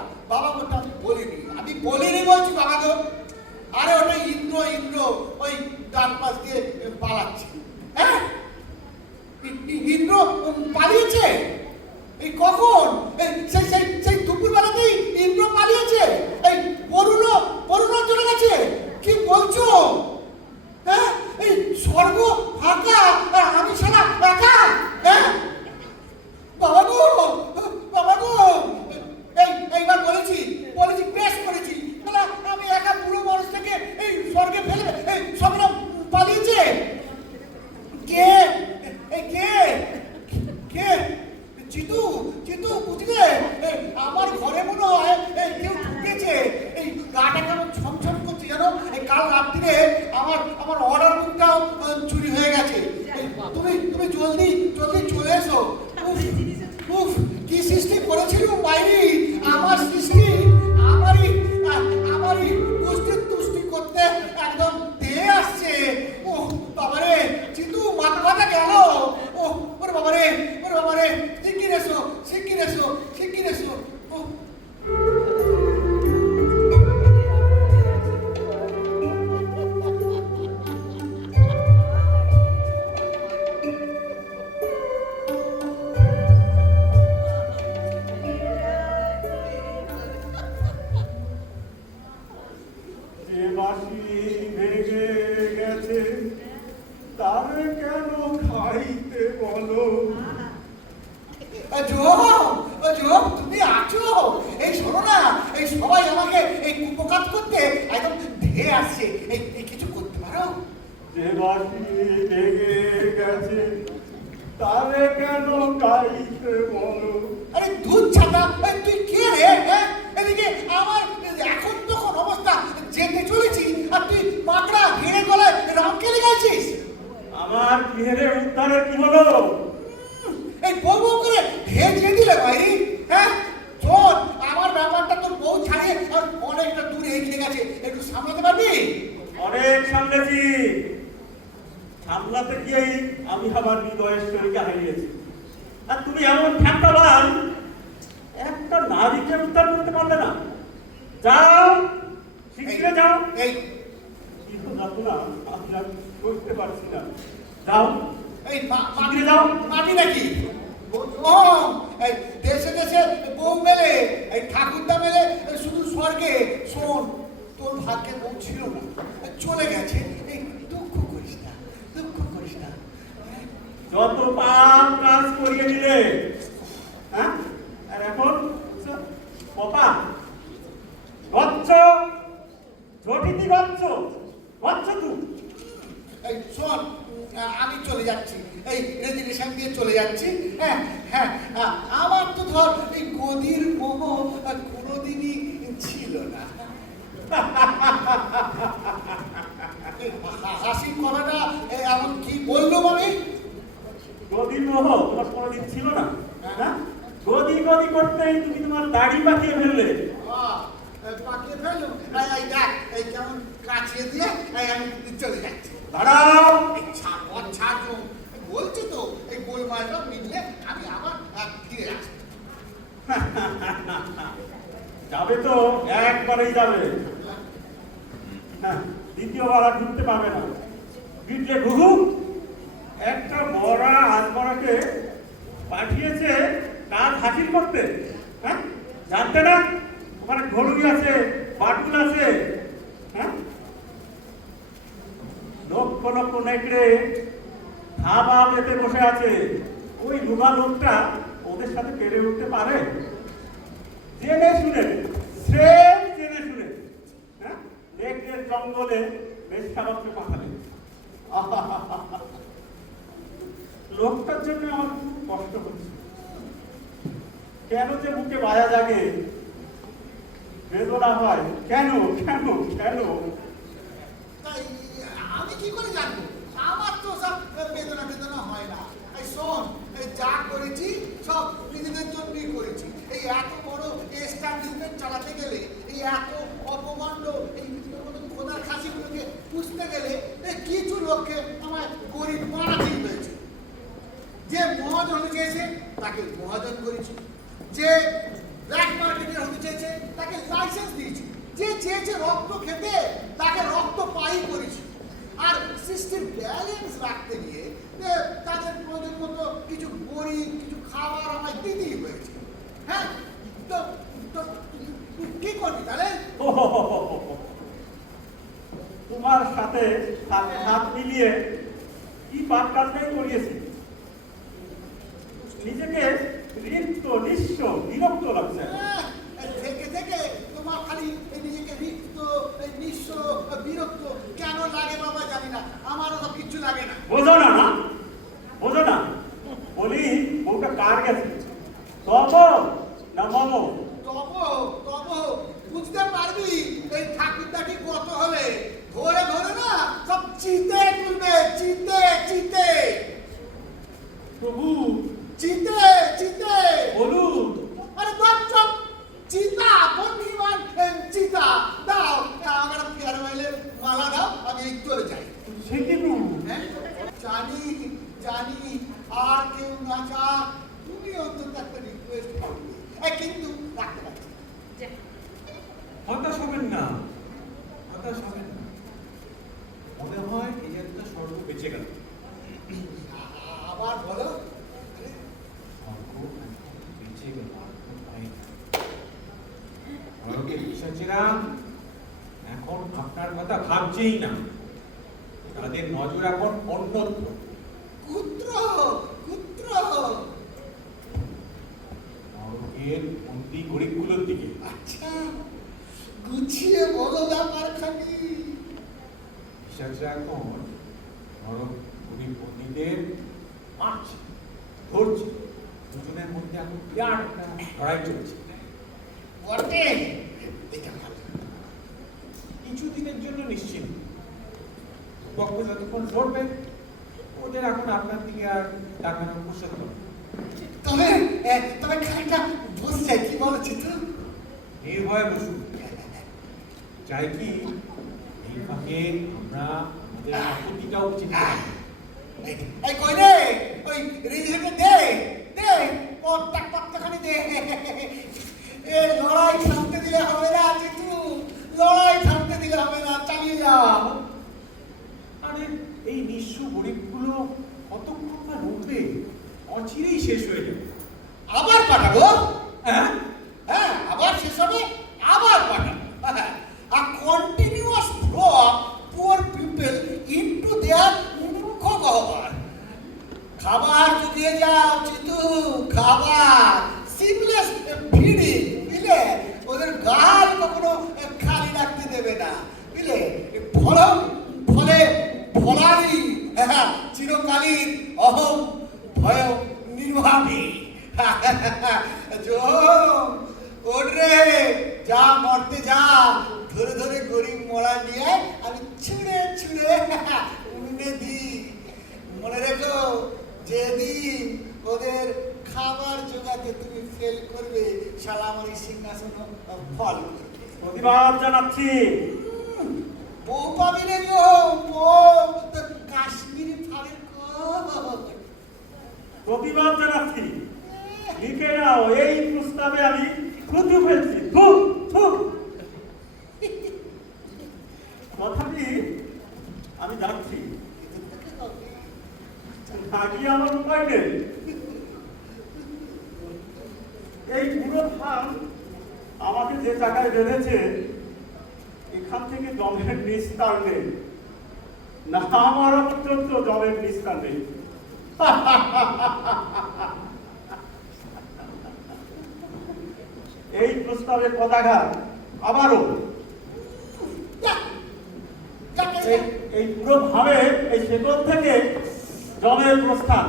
আমি বলিনি বলছি বাবা গো। আরে ওটা ইন্দ্র ওই ডান পাশ দিয়ে পালাচ্ছে। হ্যাঁ, ইন্দ্র পালিয়েছে? এই কখন? সেই দুপুর বেলাতেই ইন্দ্র পালিয়েছে? এই বরুণও চলে গেছে? কি বলছো? হ্যাঁ, এই স্বর্গ ফাঁকা আর আমি সারা একা? হ্যাঁ বাবা গো, এইবার বলেছি বেশ করেছি। আমি একা পুরো মানুষটাকে এই স্বর্গে ফেলে এই সব পালিয়েছে। কে? এই কে? চিতু বুঝলে, আমার ঘরে মনে হয় কেউ ঢুকেছে। এই গাটা কেমন ছমছম করছে জানো? এই কাল রাত্রিরে আমার অর্ডার বুকটাও চুরি হয়ে গেছে। তুমি জলদি চলে এসো। উফ, কি সৃষ্টি করেছিল বাইরে, আমার সৃষ্টি আমারই তুষ্টি করতে একদম দেহে আসছে। ও বাবারে, চিতু মাথা গেল। ওরে বাবারে, শিগগির এসো। গেছে, এই কিছু করতে পারো? যে বাসি ভেঙে গেছে তারে কেন গাইতে বলো? আরে দুধ ছাতা, তুই কে রে? হ্যাঁ, এদিকে আমার এখন তখন অবস্থা, যেতে চলেছি আর তুই পাকড়া ঘিরে গলায় রামকেলি গাইছিস। আমার গৃহের উদ্ধারের কি হলো? এই বউ বউ করে ভেজিয়ে দিলে বাইরে। হ্যাঁ শোন, আমার ব্যাপারটা তোর বউ ছাড়িয়ে আর অনেকটা দূরে এগিয়ে গেছে, একটু সামলাতে পারবি? অনেক সামলেছি, সামলাতে গিয়েই আমি আমার হৃদয়েশ্বরীকে হারিয়েছি। আর তুমি এমন ঠান্ডাবান, একটা নারীকে উদ্ধার করতে পারলে না? যাও, শিগগিরে যাও। এই কি যাবো না, আমি আর করতে পারছি না। যাও, এই শিগগিরে যাও। মাটি নাকি? ও এই দেশে দেশে বউ মেলে, এই ঠাকুরদা মেলে শুধু স্বর্গে। শোন, তোর ভাগ্যে বউ ছিল না, চলে গেছে। এই দুঃখ করিস না, দুঃখ করিস না। যত পাপ কাজ করিয়ে দিলে, হ্যাঁ, আর এখন পপা গচ্ছ, ঝটিতি গচ্ছ, গচ্ছ তুই। এই শোন, আমি চলে যাচ্ছি, এই রেজিগনেশন দিয়ে চলে যাচ্ছি। হ্যাঁ হ্যাঁ, আমার তো ধর এই গদির মোহ কোনোদিনই ছিল না। এই হাসির কথাটা এমন কি বললো মানে? গদির মোহ তোমার কোনোদিন ছিল না? হ্যাঁ, গদি গদি করতেই তুমি তোমার দাড়ি পাকিয়ে ফেললে। পাকিয়ে ফেললো। এই দেখ, এই কেমন কাছিয়ে দিয়ে আমি চলে যাচ্ছি। দাঁড়াও, এই ছাড় ছাড়, বলছি তো এই গোলমালটা মিললে আমি আবার ফিরে আসবো। যাবে তো একবারেই যাবে, হ্যাঁ, দ্বিতীয়বার আর ঢুকতে পারবে না। বিটলে ঢুকুক, একটা মরা আজমরাকে পাঠিয়েছে কাজ হাসিল করতে। হ্যাঁ, জানতে না ওখানে ঘড়ুই আছে, বাটুল আছে। হ্যাঁ, লক্ষ লক্ষ নেকড়ে থাবা পেতে বসে আছে। ওই লুমা লোকটা ওদের সাথে পেরে উঠতে পারে? জেনে শুনে, স্রেফ জেনে শুনে, হ্যাঁ, নেকড়ের জঙ্গলে বেশ খাবারকে পাঠালে। লোকটার জন্য আমার খুব কষ্ট হচ্ছে। কেন যে মুখে বায়া জাগে, বেদনা হয়, কেন কেন কেন? তাই আমি কি করে জানবো? আমার তো সব বেদনা বেদনা হয় না। এই শোন, এই যা করেছি সব নিজেদের জন্যই করেছি। এই এত বড় এস্টাবলিশমেন্ট চালাতে গেলে, এই এত অপমান্ড, এই খোদার খাসিগুলোকে পুষতে গেলে কিছু লোককে আমার গরিব বানাতেই হয়েছে। যে মহাজন হতে চেয়েছে তাকে মহাজন করেছি, যে ব্ল্যাক মার্কেটের হতে চেয়েছে তাকে লাইসেন্স দিয়েছি, যে চেয়েছে রক্ত খেতে তাকে রক্ত পাই করেছি। আর সৃষ্টির ব্যালেন্স রাখতে গিয়ে তাদের প্রয়োজন মতো কিছু গরিব, কিছু খাবার আমায় দিতেই হয়েছে। হ্যাঁ, তো তুই কি করবি তাহলে? তোমার সাথে হাতে হাত মিলিয়ে কি পাপ কাজটাই করিয়েছি। নিজেকে রিক্ত, নিঃস্ব, বিরক্ত লাগছে। থেকে থেকে তোমার খালি নিজেকে রিক্ত, নিঃস্ব, বিরক্ত কেন লাগে বাবা জানি না, আমারও তো কিচ্ছু লাগে না। বোঝো না, না বোঝো না। বলি বউটা কার গেছে, তব না মম? তব বুঝতে পারবি এই ঠাকুরদাটি কত হলে ধরে ধরে না সব চিতে তুলবে, চিতে চিতে। প্রভু, চিতে চিতে বলুন। আরে দম চপ, চিতা বন্ধুমান, চিতা দাও, আমার ফেয়ারওয়েলের মালা দাও, আমি এই চলে যাই। সে কি প্রভু? হ্যাঁ, জানি জানি, আর কেউ না চাক, তুমি অন্তত একটা রিকোয়েস্ট করবে, কিন্তু রাখতে পারছি না। হতাশ হবেন না, হতাশ হবেন না। মনে হয় এই একটা স্বর্গ বেঁচে গেল। আবার বলো। স্বর্গ বেঁচে গেল, নরকের পিশাচেরা এখন আপনার কথা ভাবছেই না, তাদের নজর এখন অন্যত্র। পুত্র পুত্র, নরকের বন্দি গরিবগুলোর দিকে। আচ্ছা, গুছিয়ে বলো ব্যাপারখানি। পিশাচরা এখন গরিব বন্দীদের মারছে, ধরছে, দুজনের মধ্যে এখন বিরাট একটা লড়াই চলছে। বটে, এটা ভালো। কিছুদিনের জন্য নিশ্চিন্ত, পক্ষ যতক্ষণ লড়বে ওদের এখন আপনার দিকে আর তাকানোর ফুরসত হবে না। তবে তবে খানিকটা বসে যাই, কি বলো চিতু? নির্ভয়ে বসুন। চাই কি এই ফাঁকে আমরা আমাদের আপত্তিটাও চিন্তা করি। এই কই রে, ওই রিজিকে দে দে, পত্তাখানি দে। এ লড়াই থামতে দিলে হবে না চিতু, লড়াই থামতে দিলে হবে না, চালিয়ে যাও। আরে এই নিঃস্ব গরিবগুলো কতক্ষণ না উঠবে, অচিরেই শেষ হয়ে যাবে। আবার পাঠাবো? হ্যাঁ, হ্যাঁ, আবার শেষ হবে, আবার পাঠাবো। A continuous throw poor people into their গহ্বর। খাবার জুগিয়ে যাও চিতু, খাবার সিমলেস ফিডিং, বুঝলে? ওদের গাল কখনো খালি রাখতে দেবে না, বুঝলে? ফলে ফলারি চিরকালীন অহম ভয় নির্বাহী। ওরে যা মরতে যা, ধরে ধরে গরিব মরা নিয়ে আমি ছুঁড়ে ছুঁড়ে উড়ে দিই। মনে রেখো, যেদিন ওদের খাবার জোগাতে তুমি ফেল করবে, শালা আমার এই সিংহাসন ফল করবে। প্রতিবাদ জানাচ্ছি। বউ পাবি রে গো, বউ তো কাশ্মীরি ফাড়ের কোট। প্রতিবাদ জানাচ্ছি। লিখে নাও, এই প্রস্তাবে আমি থুতু ফেলছি। থু থু। তথাপি আমি যাচ্ছি, থাকি আমার উপায় নেই। এই পুরো ধান আমাকে যে জায়গায় বেঁধেছে, এখান থেকে জমের নিস্তার নেই, না আমার পর্যন্ত জমের নিস্তার নেই। এই প্রস্তাবে পদাঘাত আবারও এই পুরো ভাবে এই সেকল থেকে জমের প্রস্থান।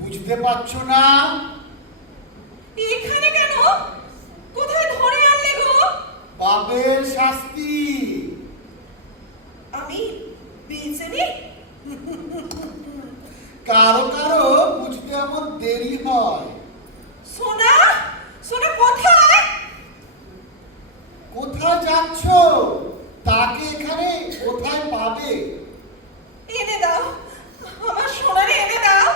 বুঝতে পারছো না? এখানে কেন? কোথায় ধরে আনলে গো? পাপের শাস্তি। আমি বেঁচে নেই? কারো কারো বুঝতে আমার দেরি হয়। সোনা, সোনা কোথায়? কোথায় যাচ্ছ? তাকে এখানে কোথায় পাবে? এনে দাও, আমার সোনারে এনে দাও।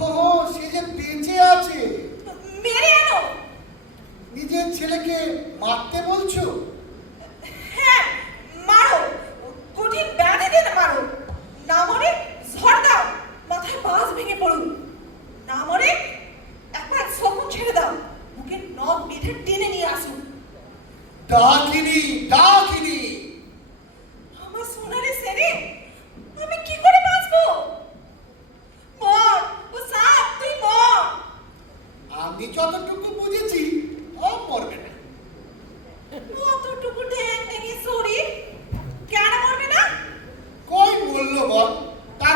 ও, সে যে বেঁচে আছে। মেরে আনো। নিজের ছেলেকে মারতে বলছো? হ্যাঁ, মারো, কঠিন ব্যাধি দিয়ে মারো। না মরে ঝড় দাও, মাথায় বাজ ভেঙে পড়ুন। না মরে একবার শকুন ছেড়ে দাও, বুকের নখ বেঁধে টেনে নিয়ে আসুন। ডাকিনি, ডাকিনি। আমার সোনারে সেরে আমি কি করে বাঁচবো? মর, ও সাপ, তুই মর। আমি যতটুকু বুঝেছি ও মরবে না। কতটুকু ঢেক নেই শরীর, কেন মরবে না? কই বললো বল, তা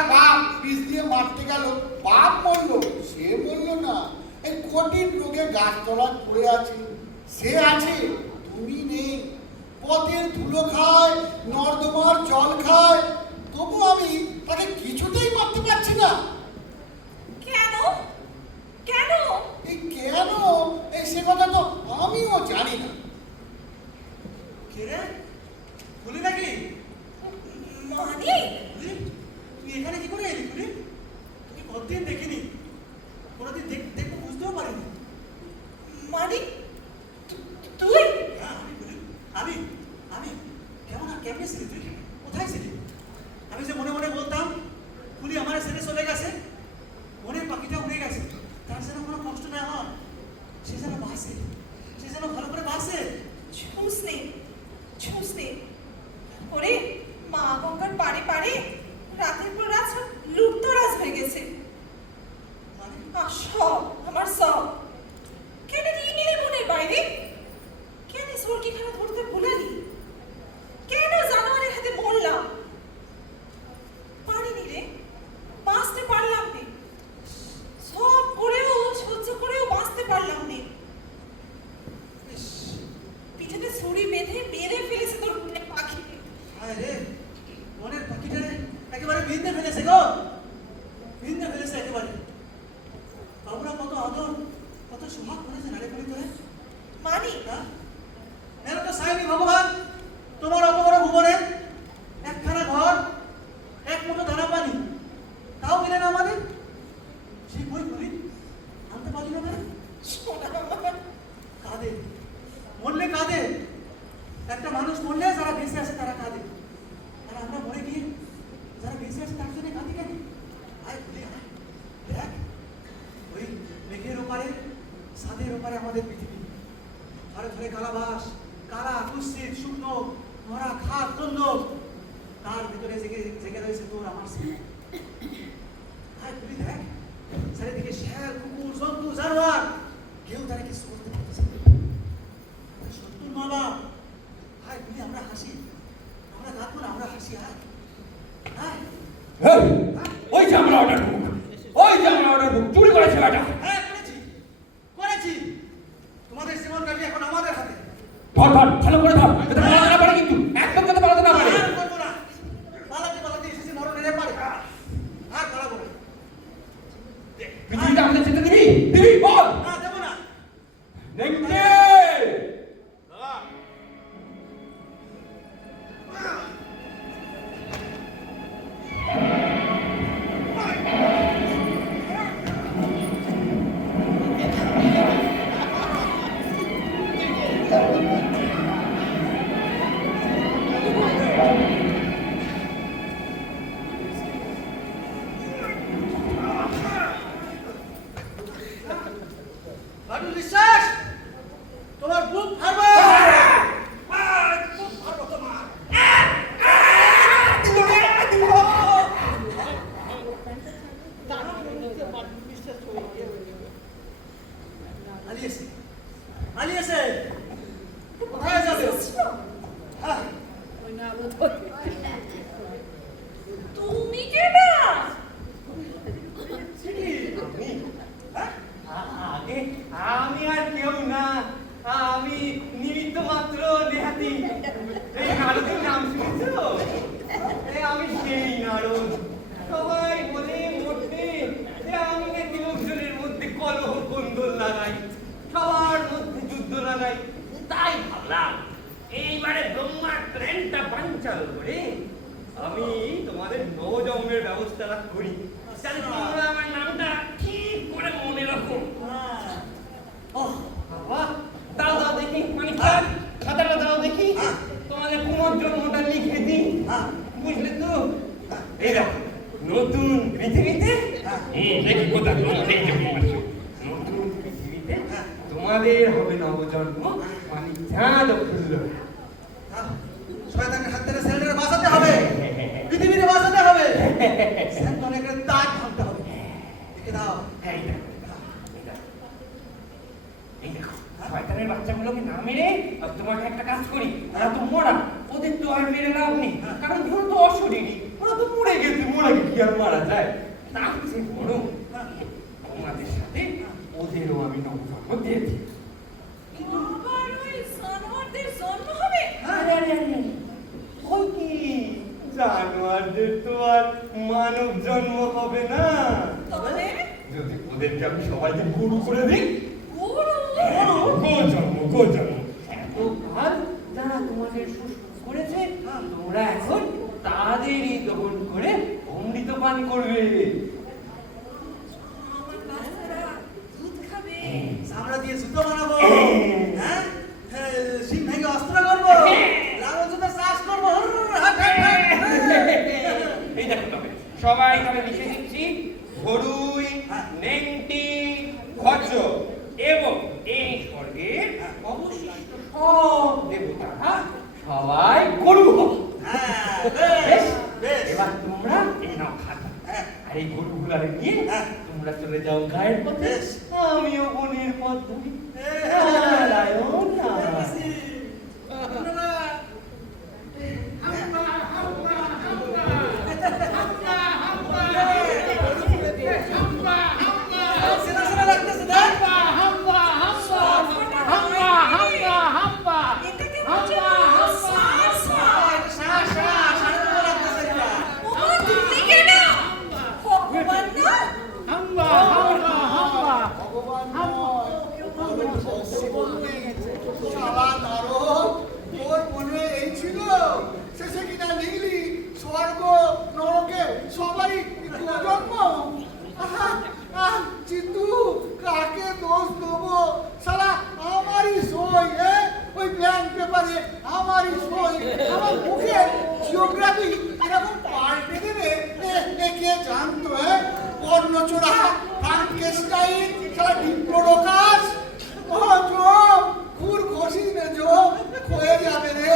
জমি নেই, পথের ধুলো খায়, নর্দমার জল খায়, তবু আমি তাকে কিছুতেই মারতে পারছি না। কেন কেন এই কেন, এই সে কথা তো আমিও জানি না। কে রে? বলি নাকি? মানে বুঝলি? তুই এখানে কি করে এলি বুঝলি? তুই কতদিন দেখিনি, কোনোদিন দেখতে বুঝতেও পারিনি। মানে তুই হ্যাঁ আমি বলি, আমি আমি কেমনে ছিলি তুই? কোথায় ছিলি? আমি যে মনে মনে বলতাম ফুলি আমার ছেড়ে চলে গেছে, মনের পাখিটা উড়ে গেছে, তার যেন কোনো কষ্ট না হয়, সে যেন বাসে, সে যেন ভালো করে বাসে। ছুঁসনে ওরে মা গঙ্গার পারে পারে রাতের পর রাত সব লুপ্তরাজ হয়ে গেছে। মানে আর সব আমার সব কেন নিয়ে নিলে মনের বাইরে? কেন স্বর্গীখানা ধরতে ভুলালি? কেন জানোয়ারের হাতে মরলাম? পারিনি রে, বাঁচতে পারলাম নে, সব করেও সহ্য করেও বাঁচতে পারলাম নে। ইস, পিঠেতে ছুরি বেঁধে বেঁধে ফেলেছে তোর মনের পাখি। হায় রে, মনের পাখিটা একেবারে ভিন্দে ফেলেছে গো, ভিন্দে ফেলেছে একেবারে। বাবুরা কত আদর, কত সোহাগ করেছে নারে করি তোরে। মানি হ্যাঁ? এর তো সাইনি ভগবান, তোমার অত বড় ভুবনে একখানা ঘর, এক মুঠো দানা পানি, তাও মিলে না আমাদের। সেই বই করি আনতে পারলি না মানে? শোনা আমার কাঁদে, মরলে কাঁদে। একটা মানুষ মরলে যারা বেঁচে আছে তারা কাঁদে, আর আমরা মরে গিয়ে যারা বেঁচে আছে তার জন্য কাঁদি কেন? আয় ভুলে আয়, দেখ ওই মেঘের ওপারে, ছাদের ওপারে আমাদের পৃথিবী, ধরে ধরে কালাবাস, কালা কুৎসিত শুকনো মরা খাদ তন্দ, তার ভিতরে জেগে জেগে রয়েছে তোর আমার ছেলে। আয় ভুলি দেখ, চারিদিকে শেয়াল কুকুর জন্তু জানোয়ার, কেউ তারা কিছু করতে পারতেছে না। সত্তর মা বাপ, আয় ভুলি আমরা হাসি, আমরা কাঁদবো না, আমরা হাসি। আয় আয়, ওই যে আমরা অর্ডার বুক, ওই যে আমরা অর্ডার বুক চুরি করেছে বেটা। হ্যাঁ করেছি করেছি, তোমাদের জীবন কাটি এখন আমাদের হাতে। ধর ধর, ভালো করে ধর, যাতে পালাতে না পারে, কিন্তু একদম যাতে পালাতে না পারে। আর করবো না, পালাতে পালাতে এসেছি মরণের পারে, আর পালাবো না। পৃথিবীতে আমাদের যেতে দিবি, দিবি বল। না দেবো না। নেংটে বাটুল বিশ্বাস, তোমার বুক ফাড়বো, বুক ফাড়বো তোমার। আলিয়েছে, আলিয়েছে, কোথায় যাবে? হ্যাঁ, তুমি কেডা? আগে আমি আর কেউ না, আমি নিমিত্ত মাত্র নেহাতি। এই নারদের নাম শুনেছো? আমি সেই নারদ। সবাই বলে মধ্যে যে আমি নাকি লোকজনের মধ্যে কলহ কন্দল লাগাই, সবার মধ্যে যুদ্ধ লাগাই। তাই ভাবলাম এইবারে ব্রহ্মার ট্রেনটা পাঞ্চাল করে আমি তোমাদের নবজন্মের ব্যবস্থা করি। তাহলে তোমরা আমার নামটা ঠিক করে মনে রাখো। বাবা, দাও দাও দেখি, মানে খাতাটা দাও দেখি, তোমাদের পুনর্জন্মটা লিখে দিই। বুঝলে তো? এই দেখো, নতুন পৃথিবীতে দেখি কোথায় নতুন পৃথিবীতে তোমাদের হবে নবজন্ম, মানে চাঁদ খুলল। শয়তানের হাত থেকে ছেলেটাকে বাঁচাতে হবে, পৃথিবীতে বাঁচাতে হবে, অনেকের দাগ ভাঙতে হবে। লিখে দাও। এই দেখো, এই দেখো, শয়তানের বাচ্চাগুলোকে না মেরে তোমাকে একটা কাজ করি, ওরা তো মরা, ওদের তো আর মেরে লাভ নেই, কারণ ধরো তো অশরীরী, ওরা তো মরে গেছে, মরে কি আর মারা যায়? তার চেয়ে বড় তোমাদের সাথে ওদেরও আমি নবজন্ম দিয়েছি। আবার ওই জানোয়ারদের ওদের তো আর মানব জন্ম হবে না। তাহলে যদি ওদেরকে আমি সবাইকে গরু করে দিই, গরু গো জন্ম এতকাল যারা তোমাদের শুশ্রূষা করেছে, তোমরা এখন তাদেরই দহন করে অমৃত পান করবে। আমার বাচ্চারা দুধ খাবে। আমরা দিয়ে জুতো বানাবো, হ্যাঁ সিং ভেঙে অস্ত্র করবো, লালন জুতো চাষ করবো। এই দেখো তবে সবাই তবে লিখে দিচ্ছি, ঘরুই, নেংটি, খচ্চ এবং এই স্বর্গের অবশিষ্ট সব দেবতারা সবাই গরু হবে। বেশ, এবার তোমরা এই নাও খাতা, আর এই গরুগুলারে নিয়ে তোমরা চলে যাও গায়ের পথে, আমিও বনের পথ ধরি। নারায়ণ নারায়ণ। সেটা সেটা লাগতেছে না? এটা কি হচ্ছে? সার সার। শ্বাস শ্বাস আরে লাগতেছে এটা। ওমা, তুমি কেডা? ভগবান না? ভগবান নয়, বড় ভগবান। শালা নরক, তোর মনে এই ছিল? শেষে কিনা লিখলি স্বর্গ নরকে সবাই জন্ম। চিন্তু, কাকে দোষ দেবো? শালা আমারই সই, ওই ব্ল্যাঙ্ক পেপারে আমারই সই। আমার মুখে জিওগ্রাফি এরকম পাল্টে দেবে, কে জানতো? বর্ণচোরা, ফ্রাঙ্কেস্টাইন, শালা ডিপ্লোডোকাস। ও জম, খুর ঘষি না জম, ক্ষয়ে যাবে রে।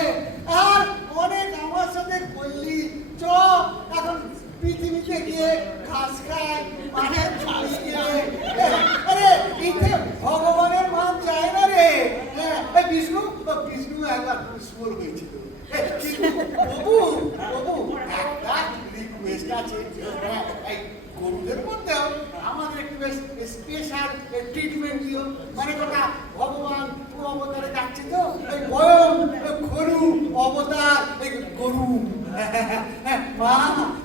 আর অনেক আমার সাথে করলি, চ এখন পৃথিবীতে গিয়ে ঘাস খায়, মানে চলে গিয়ে। আরে ইতে ভগবানের মান যায় না রে। বিষ্ণু বিষ্ণু একবার সুর হয়েছিল। একটা রিকোয়েস্ট আছে, এই গরুদের মধ্যেও আমাদের একটু বেশ স্পেশাল ট্রিটমেন্ট দিও। মানে কথা, ভগবান অবতারে যাচ্ছে তো, এই বয়ম গরু অবতার, এই গরু। মা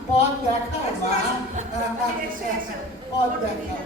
পথ দেখায়, মা পথ দেখায়।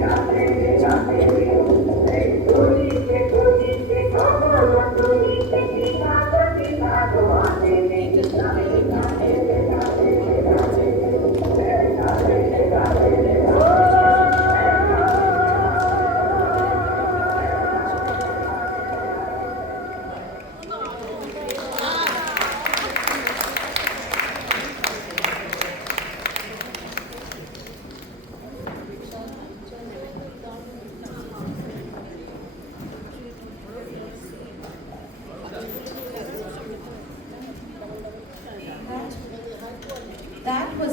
Thank you.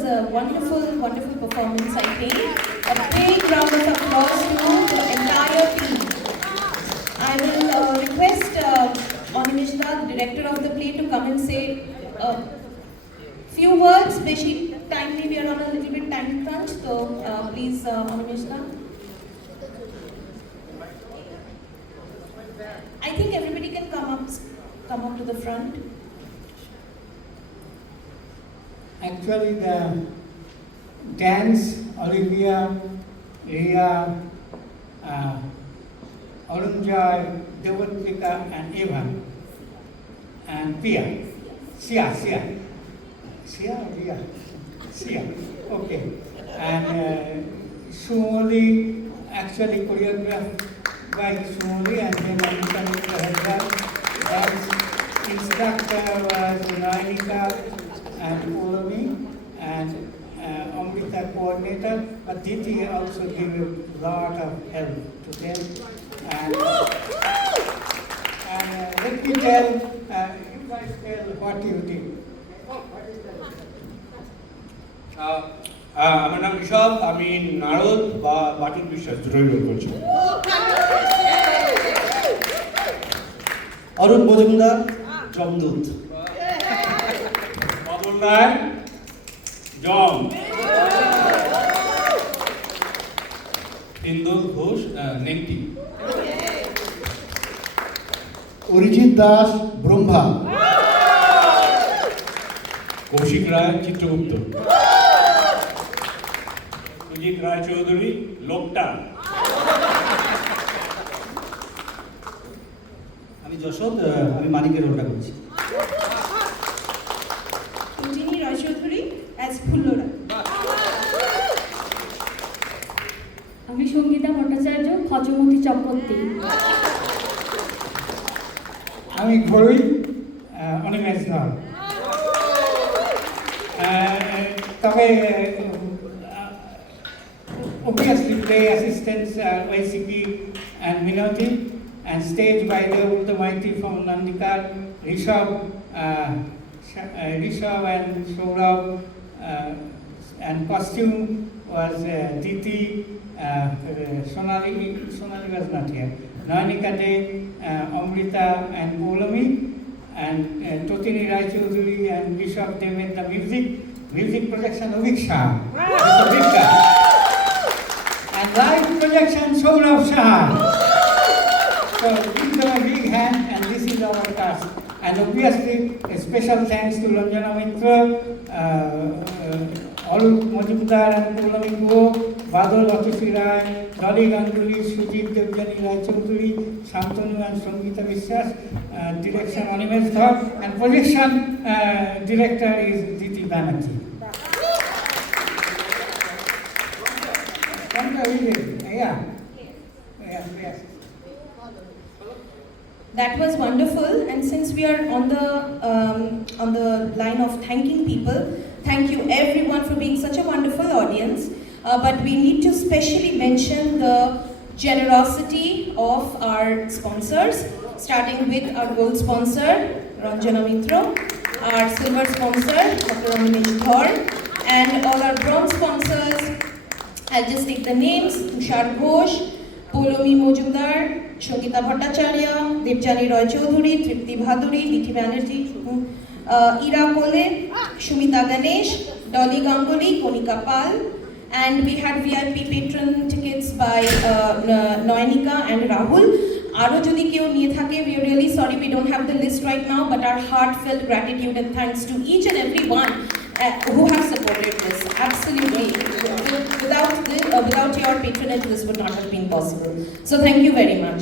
a wonderful, wonderful performance, I think. A big round of applause to the entire team. I will request Animishda, the director of the play, to come and say a few words. Especially timely, we are on a little bit time crunch, so please, Animishda. I think everybody can come up to the front. Actually, the dance, Olivia, Ria, Arunjoy, Devatrika, and Evan, and Pia, Sia, okay, and Sumoli, actually choreographed by Sumoli, and then Amrita herself. Dance instructor was Nainika and Polomi, and Amrita coordinator, but Diti also gave a lot of help to them. And let me tell, you guys tell what you did. আমার নাম ঋষভ, আমি নারদ বা বাটুল বিশ্বাস দুটোই role করছি। অরূপ মজুমদার, যমদূত। বাবুল রায়, জম। ইন্দুল ঘোষ, নেংটি। অরিজিৎ দাস, ব্রহ্মা। কৌশিক রায়, চিত্রগুপ্ত। সুজিত রায় চৌধুরী, লোকটা। আমি যশোদ, আমি মানিকের রোলটা করছি। Rajini Roy Choudhury as Phullora. আমি সঙ্গীতা ভট্টাচার্য, খজমতি চক্রবর্তী। আমি ঘড়ুই, অনিমেষ ধর। তবে obviously play assistants YCP and Minoti, and stage by Devul the Mighty from Nandikar, Rishabh and Saurabh, and costume was Diti, Sonali was not here, Nanika De, Amrita and Polomi, and Totini Rai Choudhury and Rishabh, they made the music projection of Viksha. And live projection Saurabh Shah. So give them a big hand, and this is our cast. And obviously a special thanks to Ranjana Mitra, Arup Majumdar and Polomi Guo, Badal Atishi Rai, Dolly Ganguly, Sujit Devjani Rai Choudhury, Shantanu and Sangeeta Vishwas, direction Animesh Dhar, and projection director is Diti Banerjee. Yes. That was wonderful, and since we are on the line of thanking people, thank you everyone for being such a wonderful audience. But we need to specially mention the generosity of our sponsors, starting with our gold sponsor, Ranjana Mitra, our silver sponsor, Dr. Animesh Dhar, and all our bronze sponsors. I'll just take the names: Tushar Ghosh, Polomi Majumdar, Shogita Bhattacharya, Devjani Roy Choudhury, Tripti Bhaduri, Diti Banerjee, Ira Kole, Shumita Ganesh, Dolly Ganguly, Konika Pal, and we had VIP patron tickets by Noinika and Rahul. Aro jodi keu niye thake, we are really sorry we don't have the list right now, but our heartfelt gratitude and thanks to each and every one who have supported this. Absolutely. Without your patronage, this would not have been possible. So thank you very much.